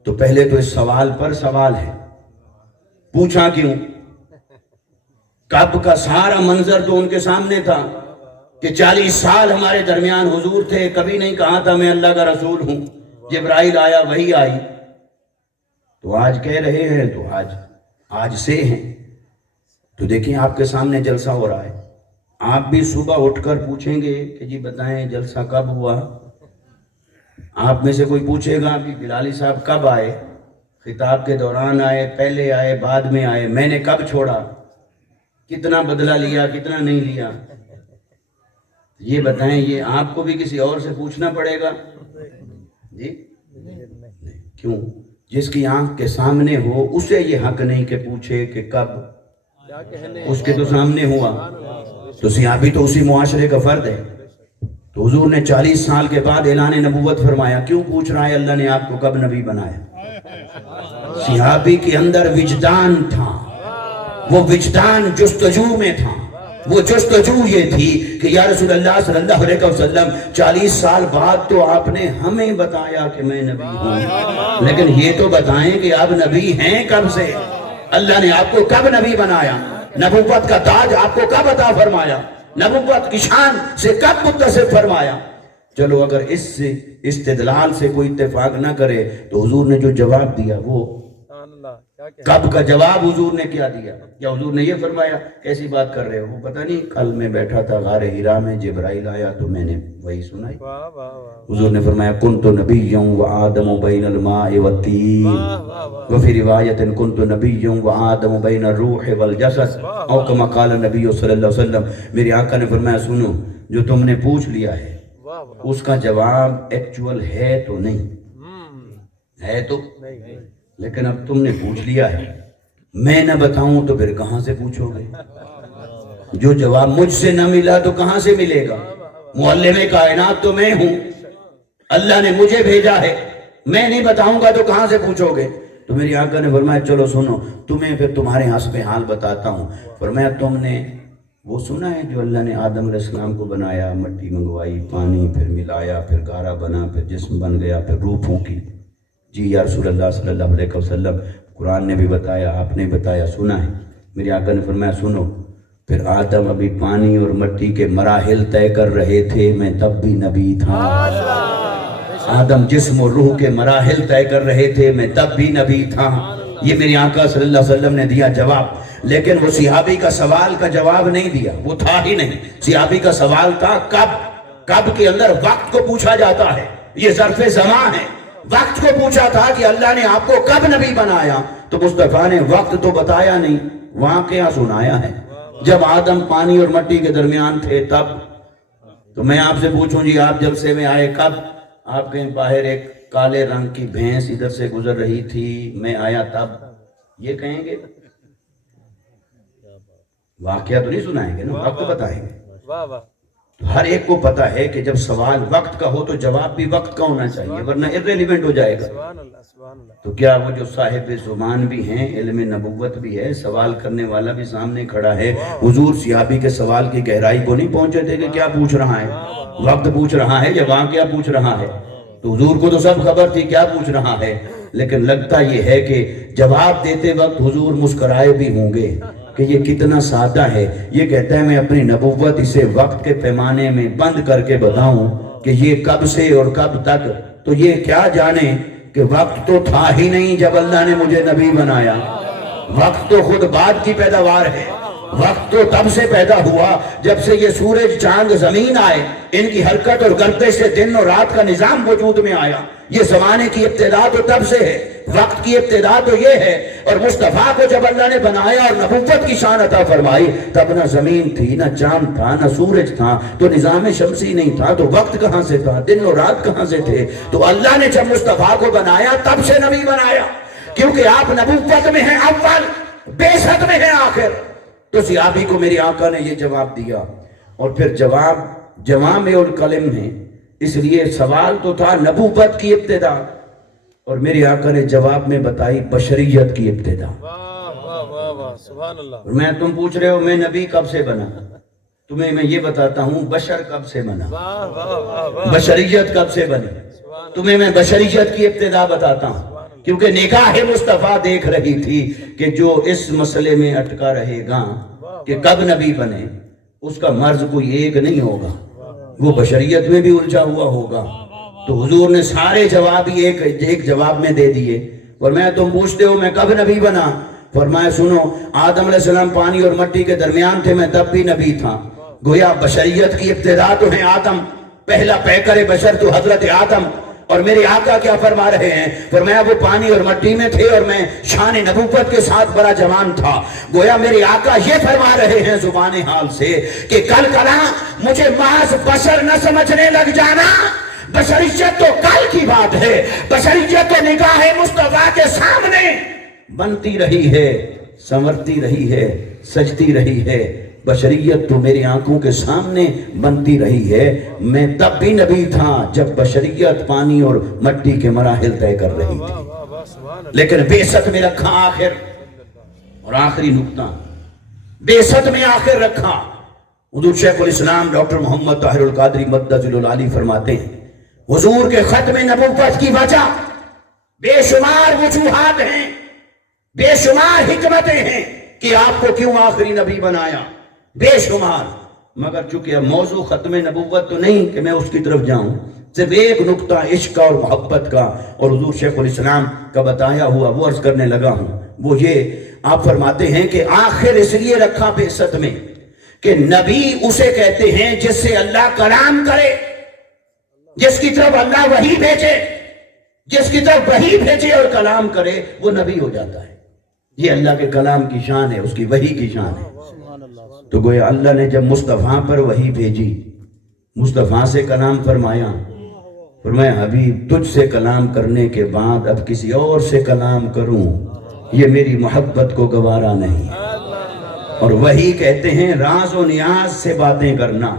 تو پہلے تو اس سوال پر سوال ہے. پوچھا کیوں؟ کب کا سارا منظر تو ان کے سامنے تھا کہ 40 سال ہمارے درمیان حضور تھے، کبھی نہیں کہا تھا میں اللہ کا رسول ہوں. جبرائیل آیا، وحی آئی. تو آج کہہ رہے ہیں تو آج سے ہیں. تو دیکھیں آپ کے سامنے جلسہ ہو رہا ہے. آپ بھی صبح اٹھ کر پوچھیں گے کہ جی بتائیں جلسہ کب ہوا؟ آپ میں سے کوئی پوچھے گا کہ بلالی صاحب کب آئے؟ خطاب کے دوران آئے، پہلے آئے، بعد میں آئے، میں نے کب چھوڑا، کتنا بدلہ لیا، کتنا نہیں لیا؟ یہ بتائیں. یہ آپ کو بھی کسی اور سے پوچھنا پڑے گا جی؟ کیوں؟ جس کی آنکھ کے سامنے ہو اسے یہ حق نہیں کہ پوچھے کہ کب. اس کے تو سامنے ہوا. تو صحابی تو اسی معاشرے کا فرد ہے. تو حضور نے 40 سال کے بعد اعلان نبوت فرمایا. کیوں پوچھ رہا ہے اللہ نے آپ کو کب نبی بنایا؟ صحابی کے اندر وجدان تھا. وہ وجدان جستجو میں تھا. وہ جستجو یہ تھی کہ یا رسول اللہ صلی اللہ علیہ وسلم 40 سال بعد تو آپ نے ہمیں بتایا کہ میں نبی ہوں، لیکن یہ تو بتائیں کہ آپ نبی ہیں کب سے؟ اللہ نے آپ کو کب نبی بنایا؟ نبوت کا تاج آپ کو کب عطا فرمایا؟ نبوت کی شان سے کب متصف فرمایا؟ چلو اگر اس سے استدلال سے کوئی اتفاق نہ کرے تو حضور نے جو جواب دیا وہ کب کا جواب حضور نے کیا دیا؟ کیا حضور نے یہ فرمایا کیسی بات کر رہے ہو، پتہ نہیں کل میں بیٹھا تھا غار حرا میں، جبرائیل آیا تو میں نے وہی سنائی. حضور نے فرمایا کنت نبیّا وآدم بین الماء والطین، وفی روایت کنت نبیّا وآدم بین الروح والجسد، او کما قال نبی صلی اللہ علیہ وسلم. میرے آقا نے فرمایا سنو، جو تم نے پوچھ لیا ہے اس کا جواب ایکچول ہے تو نہیں ہے تو، لیکن اب تم نے پوچھ لیا ہے. میں نہ بتاؤں تو پھر کہاں سے پوچھو گے؟ جو جواب مجھ سے نہ ملا تو کہاں سے ملے گا؟ معلم کائنات تو میں ہوں، اللہ نے مجھے بھیجا ہے، میں نہیں بتاؤں گا تو کہاں سے پوچھو گے؟ تو میری آقا نے فرمایا چلو سنو، تمہیں پھر تمہارے حسب حال بتاتا ہوں. فرمایا تم نے وہ سنا ہے جو اللہ نے آدم علیہ السلام کو بنایا، مٹی منگوائی، پانی پھر ملایا، پھر گارا بنا، پھر جسم بن گیا، پھر روح پھونکی؟ جی یا رسول اللہ صلی اللہ علیہ وسلم، قرآن نے بھی بتایا، آپ نے بتایا، سنا ہے. میری آقا نے فرمایا سنو، پھر آدم ابھی پانی اور مٹی کے مراحل طے کر رہے تھے، میں تب بھی نبی تھا. آدم جسم اور روح کے مراحل طے کر رہے تھے، میں تب بھی نبی تھا. یہ میری آقا صلی اللہ علیہ وسلم نے دیا جواب. لیکن وہ صحابی کا سوال کا جواب نہیں دیا، وہ تھا ہی نہیں. صحابی کا سوال تھا کب. کب کے اندر وقت کو پوچھا جاتا ہے، یہ ظرف زمان ہے. وقت کو پوچھا تھا کہ اللہ نے آپ کو کب نبی بنایا، تو مصطفیٰ نے وقت تو بتایا نہیں، واقعہ سنایا ہے. جب آدم پانی اور مٹی کے درمیان تھے تب. تو میں آپ سے پوچھوں جی آپ جلسے میں آئے کب؟ آپ کے باہر ایک کالے رنگ کی بھینس ادھر سے گزر رہی تھی، میں آیا تب، یہ کہیں گے؟ واقعہ تو نہیں سنائیں گے نا، وقت بتائیں گے. تو ہر ایک کو پتا ہے کہ جب سوال وقت کا ہو تو جواب بھی وقت کا ہونا چاہیے، ورنہ irrelevant ہو جائے گا. تو کیا وہ جو صاحب زمان بھی ہیں، علم نبوت بھی ہے، سوال کرنے والا بھی سامنے کھڑا ہے. حضور صحابی کے سوال کی گہرائی کو نہیں پہنچے تھے کہ کیا پوچھ رہا ہے، وقت پوچھ رہا ہے یا واقعہ پوچھ رہا ہے. تو حضور کو تو سب خبر تھی کیا پوچھ رہا ہے، لیکن لگتا یہ ہے کہ جواب دیتے وقت حضور مسکرائے بھی ہوں گے کہ یہ کتنا سادہ ہے. یہ کہتا ہے میں اپنی نبوت اسے وقت کے پیمانے میں بند کر کے بتاؤں کہ یہ کب سے اور کب تک. تو یہ کیا جانے کہ وقت تو تھا ہی نہیں جب اللہ نے مجھے نبی بنایا. وقت تو خود بعد کی پیداوار ہے. وقت تو تب سے پیدا ہوا جب سے یہ سورج چاند زمین آئے، ان کی حرکت اور گردش سے دن اور رات کا نظام وجود میں آیا. یہ زمانے کی ابتدا تو تب سے ہے، وقت کی ابتدا تو یہ ہے. اور مصطفیٰ کو جب اللہ نے بنایا اور نبوت کی شان عطا فرمائی، تب نہ زمین تھی، نہ چاند تھا، نہ سورج تھا، تو نظام شمسی نہیں تھا. تو وقت کہاں سے تھا، دن اور رات کہاں سے تھے؟ تو اللہ نے جب مصطفیٰ کو بنایا تب سے نبی بنایا، کیونکہ آپ نبوت میں ہیں اول، بعثت میں ہیں آخر. تو صحابی کو میری آقا نے یہ جواب دیا، اور پھر جواب جوامع الکلم ہے. اس لیے سوال تو تھا نبوت کی ابتدا، اور میری آقا نے جواب میں بتائی بشریت کی ابتدا. واہ واہ واہ واہ سبحان اللہ. میں تم پوچھ رہے ہو میں نبی کب سے بنا، تمہیں میں یہ بتاتا ہوں بشر کب سے بنا، بشریت کب سے بنی، تمہیں میں بشریت کی ابتدا بتاتا ہوں، کیونکہ نگاہ مصطفیٰ دیکھ رہی تھی کہ جو اس مسئلے میں اٹکا رہے گا کہ کب نبی بنے، اس کا مرض کوئی ایک نہیں ہوگا، وہ بشریت میں بھی الجھا ہوا ہوگا۔ تو حضور نے سارے جواب ہی ایک جواب میں دے دیے۔ فرمایا تم پوچھتے ہو میں کب نبی بنا؟ فرمایا سنو، آدم علیہ السلام پانی اور مٹی کے درمیان تھے، میں تب بھی نبی تھا۔ گویا بشریت کی ابتدا تو ہے آدم، پہلا پیکر بشر تو حضرت آدم، اور میرے آقا کیا فرما رہے ہیں؟ فرمایا وہ پانی اور مٹی میں تھے اور میں شان نبوت کے ساتھ بڑا جوان تھا۔ گویا میرے آقا یہ فرما رہے ہیں زبان حال سے کہ کل کلا مجھے محض بشر نہ سمجھنے لگ جانا، بشریت تو کل کی بات ہے، بشریت تو نگاہ مصطفیٰ کے سامنے بنتی رہی ہے، سنورتی رہی ہے، سجتی رہی ہے۔ بشریت تو میری آنکھوں کے سامنے بنتی رہی ہے۔ میں تب بھی نبی تھا جب بشریت پانی اور مٹی کے مراحل طے کر رہی تھی، لیکن بعثت میں رکھا آخر، اور آخری نقطہ بعثت میں آخر رکھا۔ حضور شیخ الاسلام ڈاکٹر محمد طاہر القادری مدد العالی فرماتے ہیں حضور کے ختم نبوت کی وجہ بے شمار وجوہات ہیں، بے شمار حکمتیں ہیں کہ آپ کو کیوں آخری نبی بنایا، بے شمار۔ مگر چونکہ اب موضوع ختم نبوت تو نہیں کہ میں اس کی طرف جاؤں، صرف ایک نقطہ عشق اور محبت کا اور حضور شیخ الاسلام کا بتایا ہوا وہ عرض کرنے لگا ہوں۔ وہ یہ آپ فرماتے ہیں کہ آخر اس لیے رکھا بعثت میں کہ نبی اسے کہتے ہیں جس سے اللہ کلام کرے، جس کی طرف اللہ وحی بھیجے، جس کی طرف وحی بھیجے اور کلام کرے وہ نبی ہو جاتا ہے۔ یہ اللہ کے کلام کی شان ہے، اس کی وحی کی شان ہے۔ تو گویا اللہ نے جب مصطفیٰ پر وحی بھیجی، مصطفیٰ سے کلام فرمایا، فرمایا حبیب تجھ سے کلام کرنے کے بعد اب کسی اور سے کلام کروں یہ میری محبت کو گوارا نہیں۔ اور وحی کہتے ہیں راز و نیاز سے باتیں کرنا،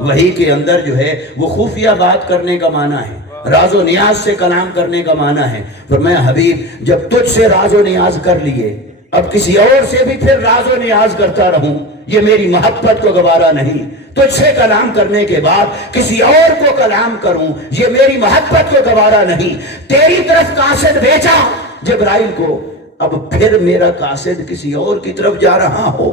وحی کے اندر جو ہے وہ خفیہ بات کرنے کا معنی ہے، راز و نیاز سے کلام کرنے کا معنی ہے۔ فرمایا حبیب جب تجھ سے راز و نیاز کر لیے اب کسی اور سے بھی پھر راز و نیاز کرتا رہوں یہ میری محبت کو گوارا نہیں۔ تجھ سے کلام کرنے کے بعد کسی اور کو کلام کروں یہ میری محبت کو گوارا نہیں۔ تیری طرف قاصد بھیجا جبرائیل کو، اب پھر میرا قاصد کسی اور کی طرف جا رہا ہو،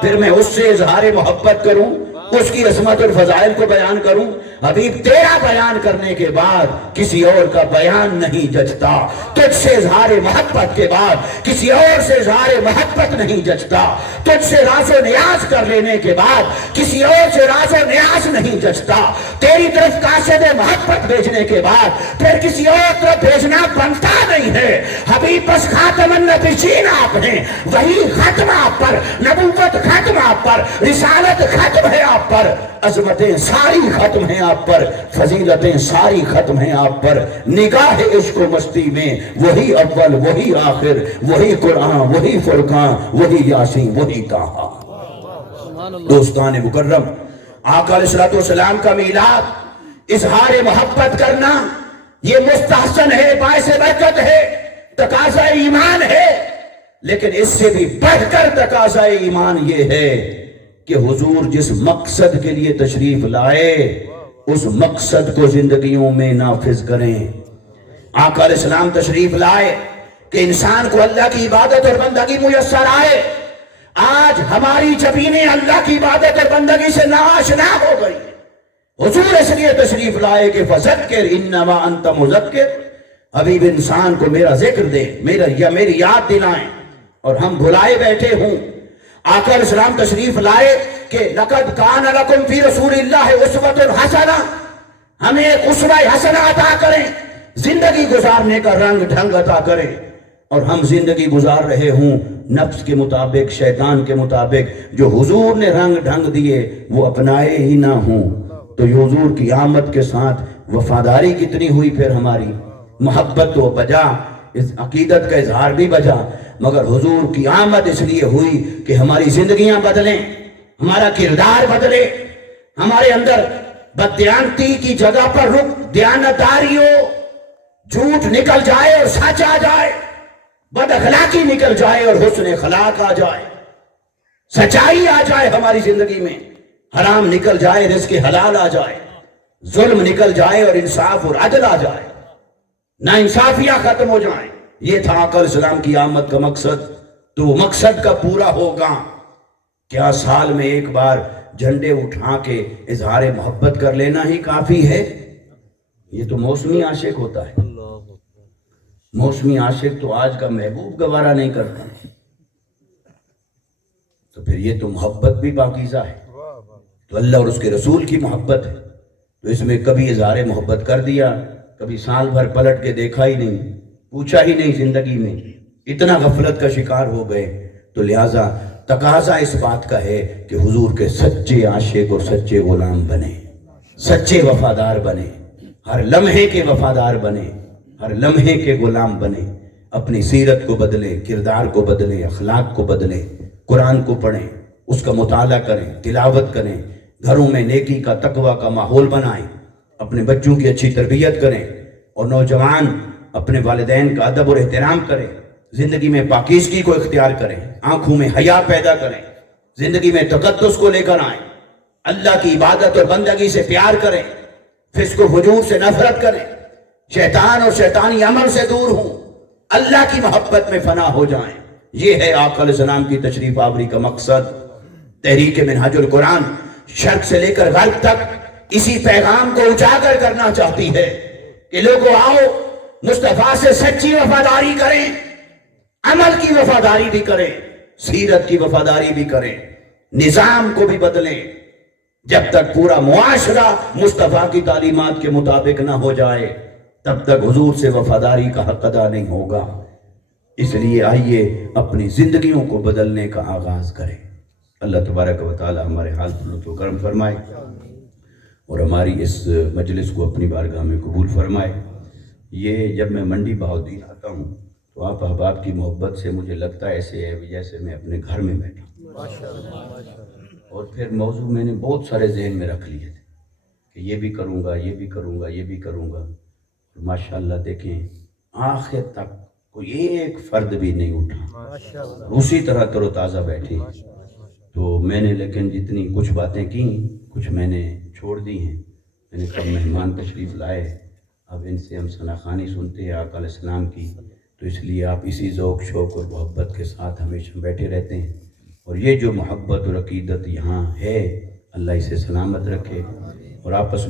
پھر میں اس سے اظہار محبت کروں، اس کی عظمت اور فضائل کو بیان کروں؟ حبیب تیرا بیان کرنے کے بعد کسی اور کا بیان نہیں جچتا، تجھ سے اظہار محبت کے بعد کسی اور سے اظہار محبت نہیں جچتا، تجھ سے راز و نیاز کر لینے کے بعد کسی اور سے راز و نیاز نہیں جچتا، تیری طرف قاصد محبت بھیجنے کے بعد پھر کسی اور طرف بھیجنا بنتا نہیں ہے۔ حبیب بس خاتم النبیین آپ ہیں، وہی ختم آپ پر، نبوت ختم آپ پر، رسالت ختم ہے آپ پر، عظمتیں ساری ختم ہیں آپ پر، فضیلتیں ساری ختم ہیں آپ پر۔ نگاہ عشق و مستی میں وہی اول وہی آخر، وہی قرآن وہی فرقان وہی یاسین وہی طٰہٰ۔ دوستان مکرم، آقا علیہ السلام کا میلاد، اظہار محبت کرنا یہ مستحسن ہے، باعث برکت ہے، تقاضا ایمان ہے، لیکن اس سے بھی بڑھ کر تقاضا ایمان یہ ہے کہ حضور جس مقصد کے لیے تشریف لائے اس مقصد کو زندگیوں میں نافذ کریں۔ آقا علیہ السلام تشریف لائے کہ انسان کو اللہ کی عبادت اور بندگی میسر آئے۔ آج ہماری جبینیں اللہ کی عبادت اور بندگی سے ناآشنا ہو گئی۔ حضور اس لیے تشریف لائے کہ فذکر انما انت مذکر، حبیب انسان کو میرا ذکر دے، میری یاد دلائیں، اور ہم بھلائے بیٹھے ہوں۔ آقا علیہ السلام تشریف لائے کہ لقد کان لکم فی رسول اللہ اسوۃ حسنہ، ہمیں ایک اسوہ حسنہ عطا کریں، زندگی گزارنے کا رنگ ڈھنگ عطا کریں، اور ہم زندگی گزار رہے ہوں نفس کے مطابق، شیطان کے مطابق، جو حضور نے رنگ ڈھنگ دیے وہ اپنائے ہی نہ ہوں، تو یہ حضور کی آمد کے ساتھ وفاداری کتنی ہوئی پھر ہماری، محبت تو بجا، اس عقیدت کا اظہار بھی بجا، مگر حضور کی آمد اس لیے ہوئی کہ ہماری زندگیاں بدلیں، ہمارا کردار بدلے، ہمارے اندر بددیانتی کی جگہ پر رخ دیانتداری ہو، جھوٹ نکل جائے اور سچ آ جائے، بد اخلاقی نکل جائے اور حسن اخلاق آ جائے، سچائی آ جائے ہماری زندگی میں۔ حرام نکل جائے رزق حلال آ جائے، ظلم نکل جائے اور انصاف اور عدل آ جائے، ناانصافیاں ختم ہو جائیں۔ یہ تھا آقا علیہ السلام کی آمد کا مقصد، تو وہ مقصد کا پورا ہوگا۔ کیا سال میں ایک بار جھنڈے اٹھا کے اظہار محبت کر لینا ہی کافی ہے؟ یہ تو موسمی عاشق ہوتا ہے، موسمی عاشق تو آج کا محبوب گوارا نہیں کرتا، تو پھر یہ تو محبت بھی پاکیزہ ہے، تو اللہ اور اس کے رسول کی محبت ہے، تو اس میں کبھی اظہار محبت کر دیا، کبھی سال بھر پلٹ کے دیکھا ہی نہیں، پوچھا ہی نہیں زندگی میں، اتنا غفلت کا شکار ہو گئے۔ تو لہٰذا تقاضا اس بات کا ہے کہ حضور کے سچے عاشق اور سچے غلام بنے، سچے وفادار بنے، ہر لمحے کے وفادار بنے، ہر لمحے کے غلام بنے، اپنی سیرت کو بدلیں، کردار کو بدلیں، اخلاق کو بدلیں، قرآن کو پڑھیں، اس کا مطالعہ کریں، تلاوت کریں، گھروں میں نیکی کا تقوی کا ماحول بنائیں، اپنے بچوں کی اچھی تربیت کریں، اور نوجوان اپنے والدین کا ادب اور احترام کریں، زندگی میں پاکیزگی کو اختیار کریں، آنکھوں میں حیا پیدا کریں، زندگی میں تقدس کو لے کر آئیں، اللہ کی عبادت اور بندگی سے پیار کریں، فسق و فجور سے نفرت کریں، شیطان اور شیطانی عمل سے دور ہوں، اللہ کی محبت میں فنا ہو جائیں۔ یہ ہے آقا علیہ السلام کی تشریف آوری کا مقصد۔ تحریک منہاج القرآن شرق سے لے کر غرب تک اسی پیغام کو اجاگر کرنا چاہتی ہے کہ لوگوں آؤ مصطفیٰ سے سچی وفاداری کریں، عمل کی وفاداری بھی کریں، سیرت کی وفاداری بھی کریں، نظام کو بھی بدلیں۔ جب تک پورا معاشرہ مصطفیٰ کی تعلیمات کے مطابق نہ ہو جائے تب تک حضور سے وفاداری کا حق ادا نہیں ہوگا۔ اس لیے آئیے اپنی زندگیوں کو بدلنے کا آغاز کریں۔ اللہ تبارک و تعالی ہمارے حال پر لطف و کرم فرمائے اور ہماری اس مجلس کو اپنی بارگاہ میں قبول فرمائے۔ یہ جب میں منڈی بہاؤالدین آتا ہوں تو آپ احباب کی محبت سے مجھے لگتا ہے ایسے ہے جیسے میں اپنے گھر میں بیٹھا ہوں، اور پھر موضوع میں نے بہت سارے ذہن میں رکھ لیے تھے کہ یہ بھی کروں گا، یہ بھی کروں گا، یہ بھی کروں گا۔ ماشاءاللہ دیکھیں آخر تک کوئی ایک فرد بھی نہیں اٹھا، اسی طرح تر و تازہ بیٹھے۔ تو میں نے لیکن جتنی کچھ باتیں کی کچھ میں نے چھوڑ دی ہیں۔ میں نے کب مہمان تشریف لائے، اب ان سے ہم ثناخوانی سنتے ہیں آقا علیہ السلام کی، تو اس لیے آپ اسی ذوق شوق اور محبت کے ساتھ ہمیشہ بیٹھے رہتے ہیں، اور یہ جو محبت اور عقیدت یہاں ہے اللہ اسے سلامت رکھے، اور آپس